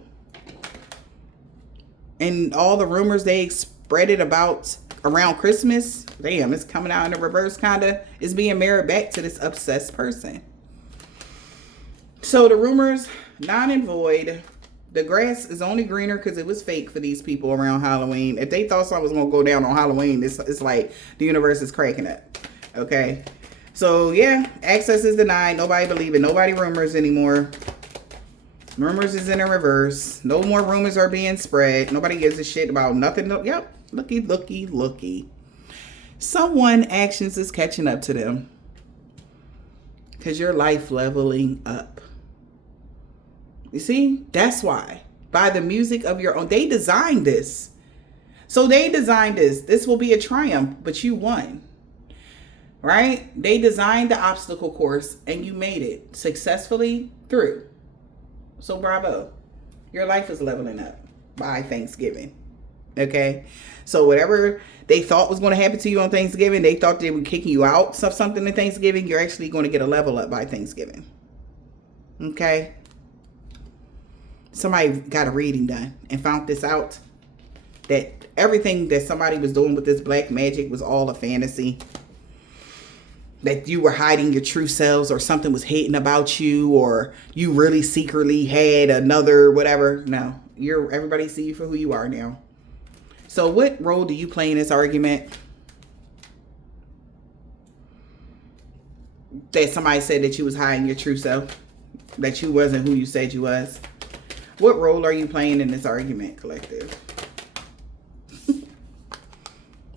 And all the rumors they spread it about around Christmas, damn, it's coming out in the reverse kind of. It's being mirrored back to this obsessed person. So the rumors, non and void. The grass is only greener because it was fake for these people around Halloween. If they thought something was going to go down on Halloween, it's like the universe is cracking up. Okay? So, yeah, access is denied. Nobody believe it. Nobody rumors anymore. Rumors is in a reverse. No more rumors are being spread. Nobody gives a shit about nothing. Yep. Looky. Someone actions is catching up to them. Because your life leveling up. You see? That's why. By the music of your own. They designed this. So they designed this. This will be a triumph, but you won. Right? They designed the obstacle course and you made it successfully through. So bravo. Your life is leveling up by Thanksgiving. Okay? So whatever they thought was going to happen to you on Thanksgiving, they thought they were kicking you out of something in Thanksgiving, you're actually going to get a level up by Thanksgiving. Okay? Somebody got a reading done and found this out. That everything that somebody was doing with this black magic was all a fantasy. That you were hiding your true selves or something was hidden about you or you really secretly had another whatever. No, everybody see you for who you are now. So what role do you play in this argument? That somebody said that you was hiding your true self, that you wasn't who you said you was. What role are you playing in this argument, collective?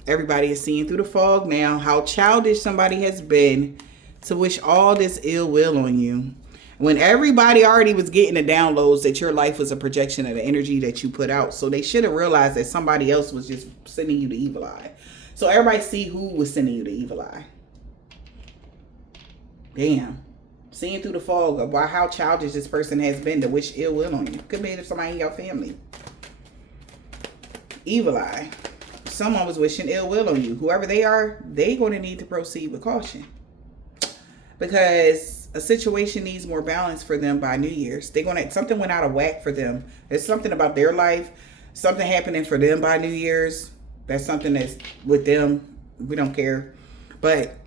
Everybody is seeing through the fog now how childish somebody has been to wish all this ill will on you. When everybody already was getting the downloads that your life was a projection of the energy that you put out. So they should have realized that somebody else was just sending you the evil eye. So everybody see who was sending you the evil eye. Damn. Seeing through the fog about how childish this person has been to wish ill will on you. Could be somebody in your family. Evil eye. Someone was wishing ill will on you. Whoever they are, they're going to need to proceed with caution. Because a situation needs more balance for them by New Year's. Something went out of whack for them. There's something about their life. Something happening for them by New Year's. That's something that's with them. We don't care. But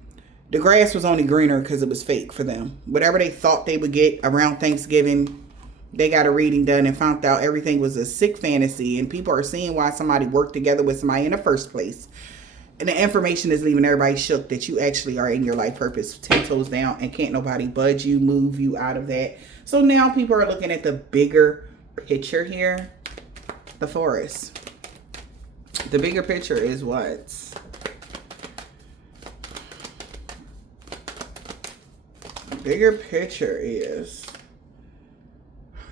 the grass was only greener because it was fake for them. Whatever they thought they would get around Thanksgiving, they got a reading done and found out everything was a sick fantasy. And people are seeing why somebody worked together with somebody in the first place. And the information is leaving everybody shook that you actually are in your life purpose 10 toes down and can't nobody budge you, move you out of that. So now people are looking at the bigger picture here. The forest. The bigger picture is what? bigger picture is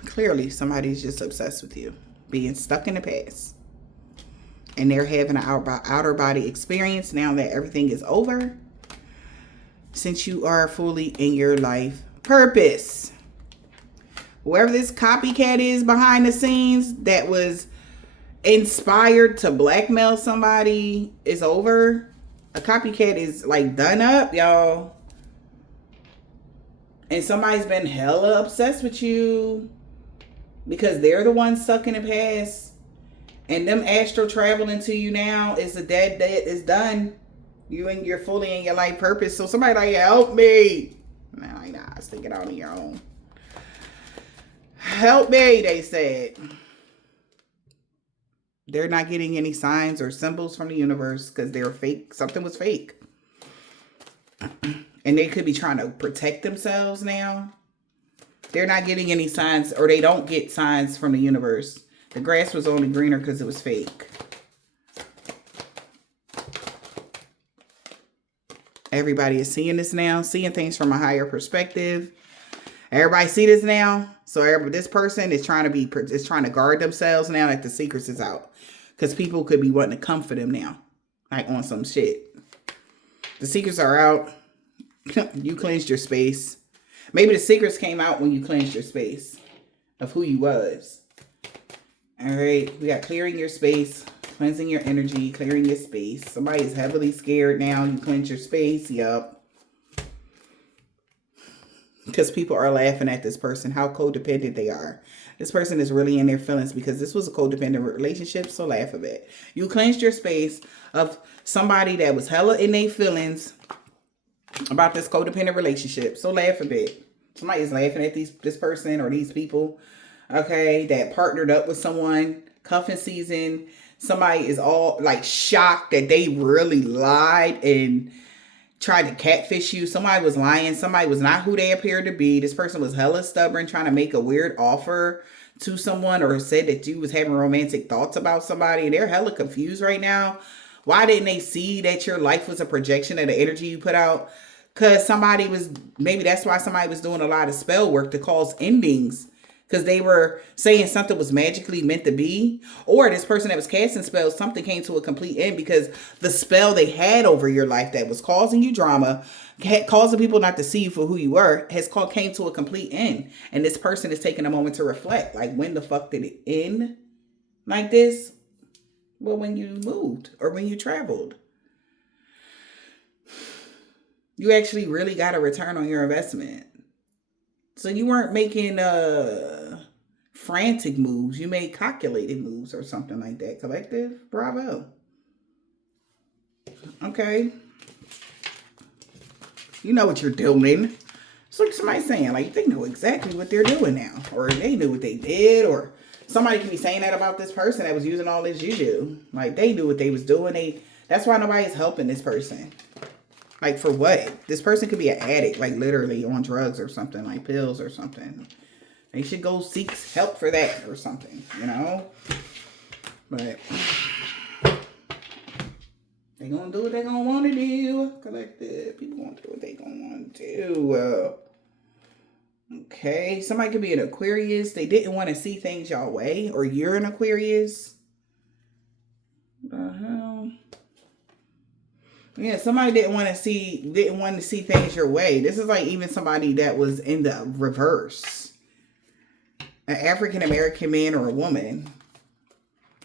clearly somebody's just obsessed with you, being stuck in the past. And they're having an outer body experience now that everything is over. Since you are fully in your life purpose. Whoever this copycat is behind the scenes that was inspired to blackmail somebody is over. A copycat is like done up, y'all. And somebody's been hella obsessed with you because they're the ones stuck in the past. And them astral traveling to you now is a dead is done. You're fully in your life purpose. So somebody like, help me. Nah, stick it out on your own. Help me, they said. They're not getting any signs or symbols from the universe because they're fake. Something was fake. And they could be trying to protect themselves now. They're not getting any signs, or they don't get signs from the universe. The grass was only greener because it was fake. Everybody is seeing this now, seeing things from a higher perspective. Everybody see this now. So this person is trying to guard themselves now that the secrets is out. Because people could be wanting to comfort them now. Like on some shit. The secrets are out. You cleansed your space. Maybe the secrets came out when you cleansed your space of who you was. All right. We got clearing your space. Cleansing your energy, clearing your space. Somebody is heavily scared now. You cleanse your space. Yup. Because people are laughing at this person, how codependent they are. This person is really in their feelings because this was a codependent relationship, so laugh of it. You cleansed your space of somebody that was hella in their feelings about this codependent relationship, so laugh a bit. Somebody is laughing at this person or these people, okay, that partnered up with someone, cuffing season. Somebody is all like shocked that they really lied and tried to catfish you. Somebody was lying. Somebody was not who they appeared to be. This person was hella stubborn, trying to make a weird offer to someone, or said that you was having romantic thoughts about somebody, and they're hella confused right now. Why didn't they see that your life was a projection of the energy you put out? Because maybe that's why somebody was doing a lot of spell work to cause endings. Because they were saying something was magically meant to be. Or this person that was casting spells, something came to a complete end because the spell they had over your life that was causing you drama, causing people not to see you for who you were, came to a complete end. And this person is taking a moment to reflect. Like, when the fuck did it end like this? Well, when you moved or when you traveled. You actually really got a return on your investment. So you weren't making frantic moves. You made calculated moves or something like that. Collective, bravo. Okay. You know what you're doing. It's like somebody saying, like, they know exactly what they're doing now. Or they knew what they did. Or somebody can be saying that about this person that was using all this juju. Like, they knew what they was doing. That's why nobody's helping this person. Like, for what? This person could be an addict, like literally on drugs or something, like pills or something. They should go seek help for that or something, you know? But they gonna do what they gonna want to do. Collective. People gonna do what they gonna want to do. Okay. Somebody could be an Aquarius. They didn't want to see things y'all way. Or you're an Aquarius. The hell? Yeah, somebody didn't want to see things your way. This is like even somebody that was in the reverse. An African American man or a woman.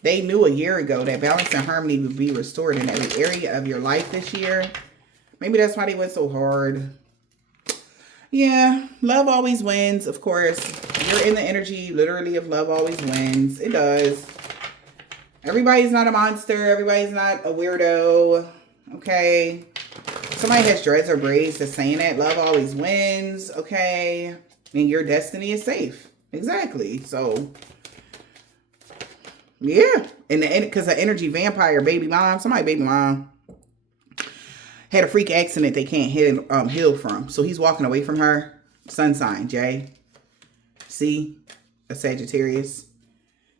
They knew a year ago that balance and harmony would be restored in every area of your life this year. Maybe that's why they went so hard. Yeah, love always wins, of course. You're in the energy, literally, of love always wins. It does. Everybody's not a monster. Everybody's not a weirdo. Okay. Somebody has dreads or braids that's saying that love always wins. Okay. And your destiny is safe. Exactly. So, yeah. And because the energy vampire baby mom, somebody baby mom had a freak accident they can't heal from. So he's walking away from her. Sun sign, Jay. See? A Sagittarius.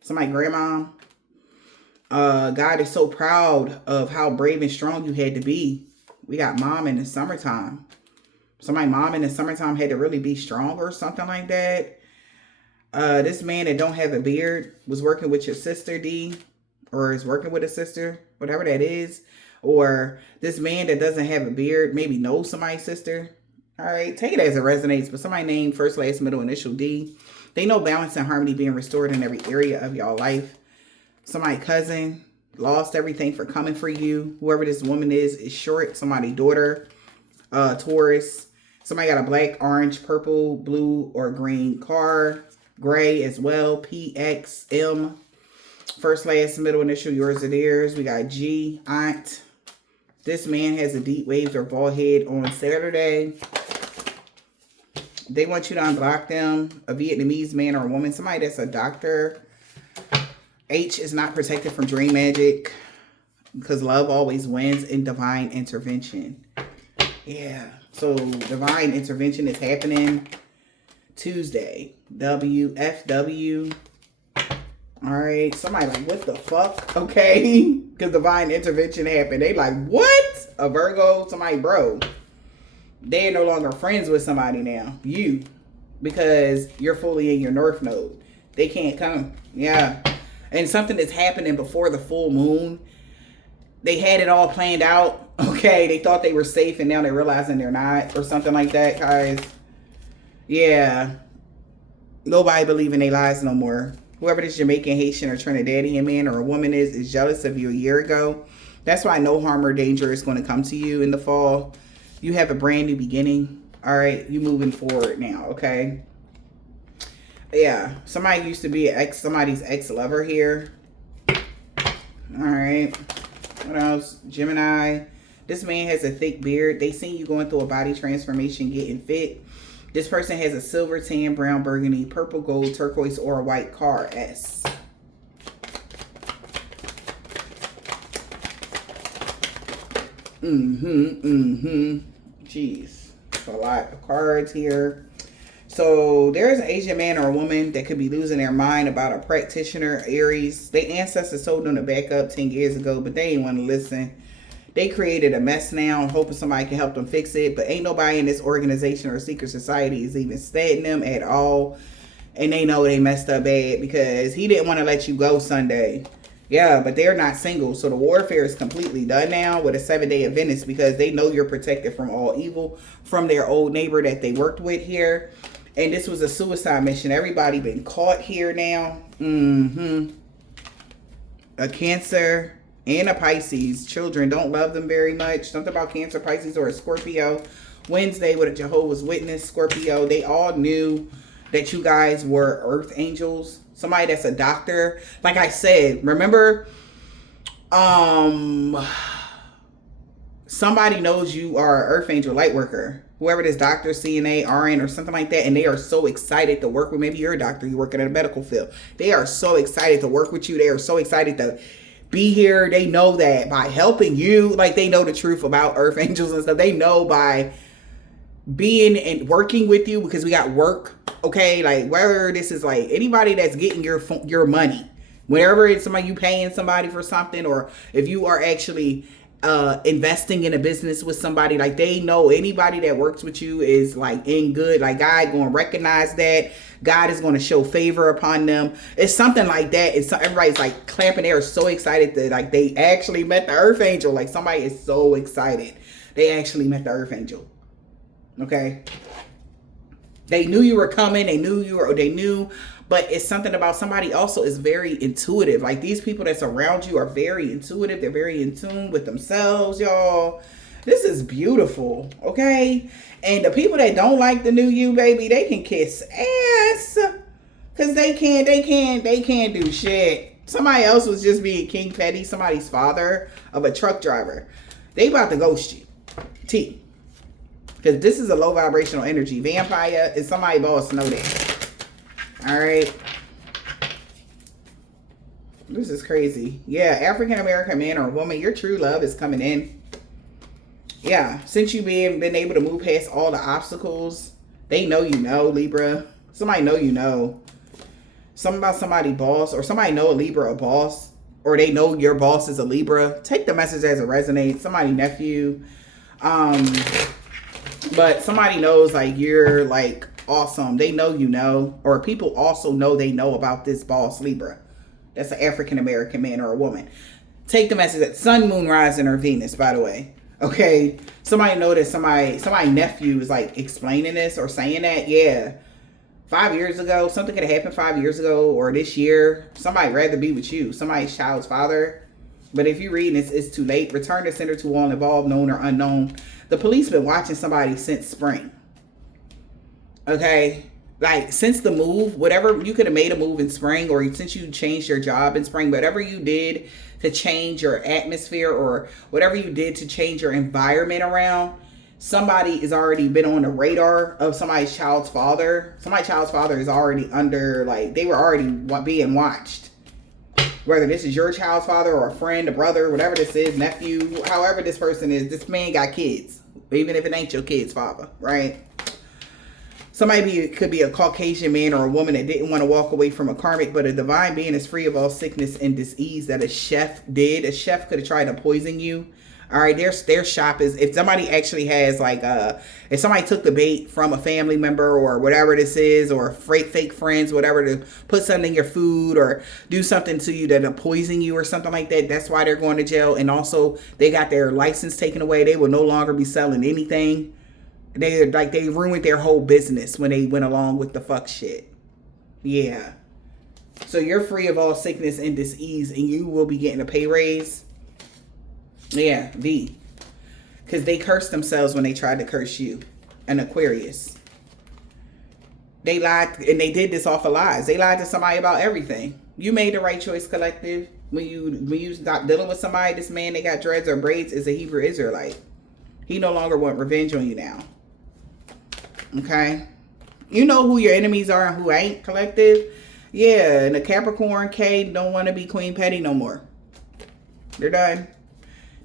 Somebody grandma. God is so proud of how brave and strong you had to be. We got mom in the summertime. Somebody mom in the summertime had to really be strong or something like that. This man that don't have a beard was working with your sister, D, or is working with a sister, whatever that is. Or this man that doesn't have a beard maybe knows somebody's sister. All right, take it as it resonates. But somebody named first, last, middle, initial D. They know balance and harmony being restored in every area of y'all life. Somebody cousin lost everything for coming for you. Whoever this woman is short. Somebody daughter, Taurus. Somebody got a black, orange, purple, blue, or green car. Gray as well. PXM. First, last, middle, initial, yours or theirs. We got G, aunt. This man has a deep waves or bald head on Saturday. They want you to unblock them. A Vietnamese man or a woman. Somebody that's a doctor. H is not protected from dream magic. Because love always wins in divine intervention. Yeah. So divine intervention is happening Tuesday. WFW. All right. Somebody like, what the fuck? Okay. Because divine intervention happened. They like, what? A Virgo? Somebody, bro. They're no longer friends with somebody now. You. Because you're fully in your North Node. They can't come. Yeah. And something that's happening before the full moon. They had it all planned out. Okay. They thought they were safe and now they're realizing they're not. Or something like that, guys. Yeah. Nobody believe in their lies no more. Whoever this Jamaican, Haitian, or Trinidadian man or a woman is jealous of you a year ago. That's why no harm or danger is going to come to you in the fall. You have a brand new beginning. All right. You moving forward now. Okay. Yeah. Somebody used to be somebody's ex-lover here. All right. What else? Gemini. This man has a thick beard. They seen you going through a body transformation, getting fit. This person has a silver, tan, brown, burgundy, purple, gold, turquoise, or a white car. S. Jeez. That's a lot of cards here. So there's an Asian man or a woman that could be losing their mind about a practitioner, Aries. Their ancestors told them to back up 10 years ago, but they ain't want to listen. They created a mess now, hoping somebody can help them fix it. But ain't nobody in this organization or secret society is even studying them at all. And they know they messed up bad because he didn't want to let you go Sunday. Yeah, but they're not single. So the warfare is completely done now with a 7-day Adventist because they know you're protected from all evil from their old neighbor that they worked with here. And this was a suicide mission. Everybody been caught here now. A Cancer and a Pisces. Children don't love them very much. Something about Cancer, Pisces, or a Scorpio. Wednesday with a Jehovah's Witness, Scorpio. They all knew that you guys were earth angels. Somebody that's a doctor. Like I said, remember, somebody knows you are an earth angel light worker. Whoever this doctor, CNA, RN, or something like that. And they are so excited to work with. Maybe you're a doctor. You're working in a medical field. They are so excited to work with you. They are so excited to be here. They know that by helping you, like they know the truth about earth angels and stuff. They know by being and working with you because we got work. Okay. Like whether this is like anybody that's getting your money, whenever it's somebody you paying somebody for something, or if you are actually investing in a business with somebody, like they know anybody that works with you is like in good, like God going to recognize that. God is going to show favor upon them. It's something like that. It's everybody's like clapping. They are so excited that like they actually met the earth angel. Like somebody is so excited they actually met the earth angel. Okay. They knew you were coming. They knew, but it's something about somebody also is very intuitive. Like these people that's around you are very intuitive. They're very in tune with themselves, y'all. This is beautiful. Okay. And the people that don't like the new you, baby, they can kiss ass. Cause they can't do shit. Somebody else was just being King Petty, somebody's father of a truck driver. They about to ghost you. T. Because this is a low vibrational energy. Vampire is somebody boss, know that. All right. This is crazy. Yeah, African American man or woman, your true love is coming in. Yeah, since you've been able to move past all the obstacles, they know you know, Libra. Somebody know you know. Something about somebody boss, or somebody know a Libra a boss, or they know your boss is a Libra. Take the message as it resonates. Somebody nephew. But somebody knows like you're like awesome. They know you know, or people also know they know about this boss Libra. That's an African American man or a woman. Take the message that Sun, Moon, Rising, or Venus, by the way. Okay. Somebody know that somebody nephew is like explaining this or saying that. Yeah. 5 years ago, something could have happened 5 years ago or this year. Somebody rather be with you. Somebody's child's father. But if you're reading this, it's too late. Return the sender to all involved, known or unknown. The police been watching somebody since spring. Okay? Like, since the move, whatever, you could have made a move in spring, or since you changed your job in spring, whatever you did to change your atmosphere or whatever you did to change your environment around, somebody has already been on the radar of somebody's child's father. Somebody's child's father is already under, like, they were already being watched. Whether this is your child's father or a friend, a brother, whatever this is, nephew, however this person is, this man got kids. Even if it ain't your kid's father, right? Somebody could be a Caucasian man or a woman that didn't want to walk away from a karmic, but a divine being is free of all sickness and disease that a chef did. A chef could have tried to poison you. All right, their shop is, if somebody actually has like, if somebody took the bait from a family member or whatever this is, or fake friends, whatever, to put something in your food or do something to you that'll poison you or something like that, that's why they're going to jail. And also, they got their license taken away. They will no longer be selling anything. They ruined their whole business when they went along with the fuck shit. Yeah. So you're free of all sickness and disease, and you will be getting a pay raise. Yeah, V. Because they cursed themselves when they tried to curse you. An Aquarius. They lied, and they did this off of lies. They lied to somebody about everything. You made the right choice, collective. When you stop dealing with somebody, this man, they got dreads or braids, is a Hebrew Israelite. He no longer want revenge on you now. Okay? You know who your enemies are and who ain't, collective. Yeah, and the Capricorn K don't want to be Queen Petty no more. They're done.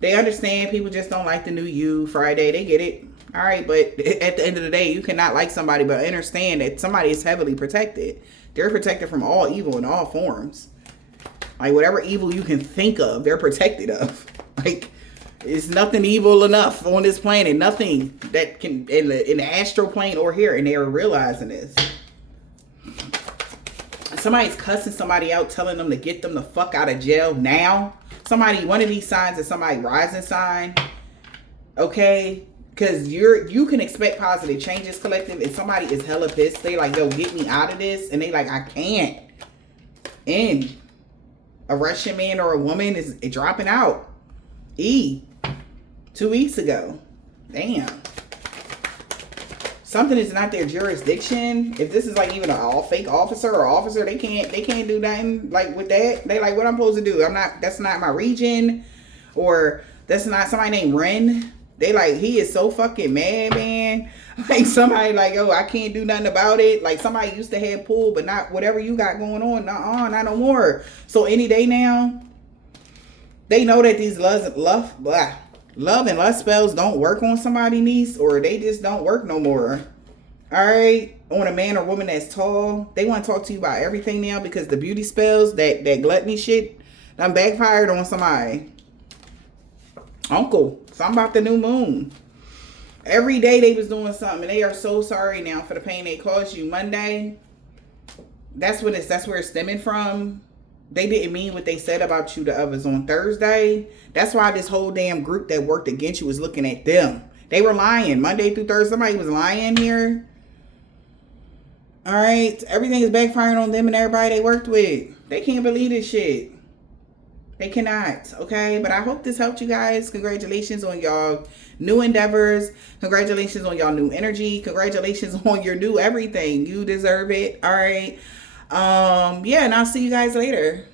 They understand people just don't like the new you Friday. They get it. All right, but at the end of the day, you cannot like somebody, but understand that somebody is heavily protected. They're protected from all evil in all forms. Like, whatever evil you can think of, they're protected of. Like, it's nothing evil enough on this planet. Nothing that can, in the astral plane or here, and they are realizing this. Somebody's cussing somebody out, telling them to get them the fuck out of jail now. Somebody, one of these signs is somebody rising sign. Okay? Because you can expect positive changes, collective. If somebody is hella pissed, they like, yo, get me out of this. And they like, I can't. And a Russian man or a woman is dropping out. 2 weeks ago. Damn. Something is not their jurisdiction. If this is like even a fake officer or officer, they can't do nothing like with that. They like, what I'm supposed to do? That's not my region. Or that's not somebody named Ren. They like, he is so fucking mad, man. Like somebody like, oh, I can't do nothing about it. Like somebody used to have pool, but not whatever you got going on. Not no more. So any day now, they know that these love and lust spells don't work on somebody, niece, or they just don't work no more. All right? On a man or woman that's tall, they want to talk to you about everything now because the beauty spells, that gluttony shit, done backfired on somebody. Uncle, something about the new moon. Every day they was doing something, and they are so sorry now for the pain they caused you. Monday, that's where it's stemming from. They didn't mean what they said about you to others on Thursday. That's why this whole damn group that worked against you was looking at them. They were lying. Monday through Thursday, somebody was lying here. All right. Everything is backfiring on them and everybody they worked with. They can't believe this shit. They cannot. Okay. But I hope this helped you guys. Congratulations on y'all new endeavors. Congratulations on y'all new energy. Congratulations on your new everything. You deserve it. All right. Yeah, and I'll see you guys later.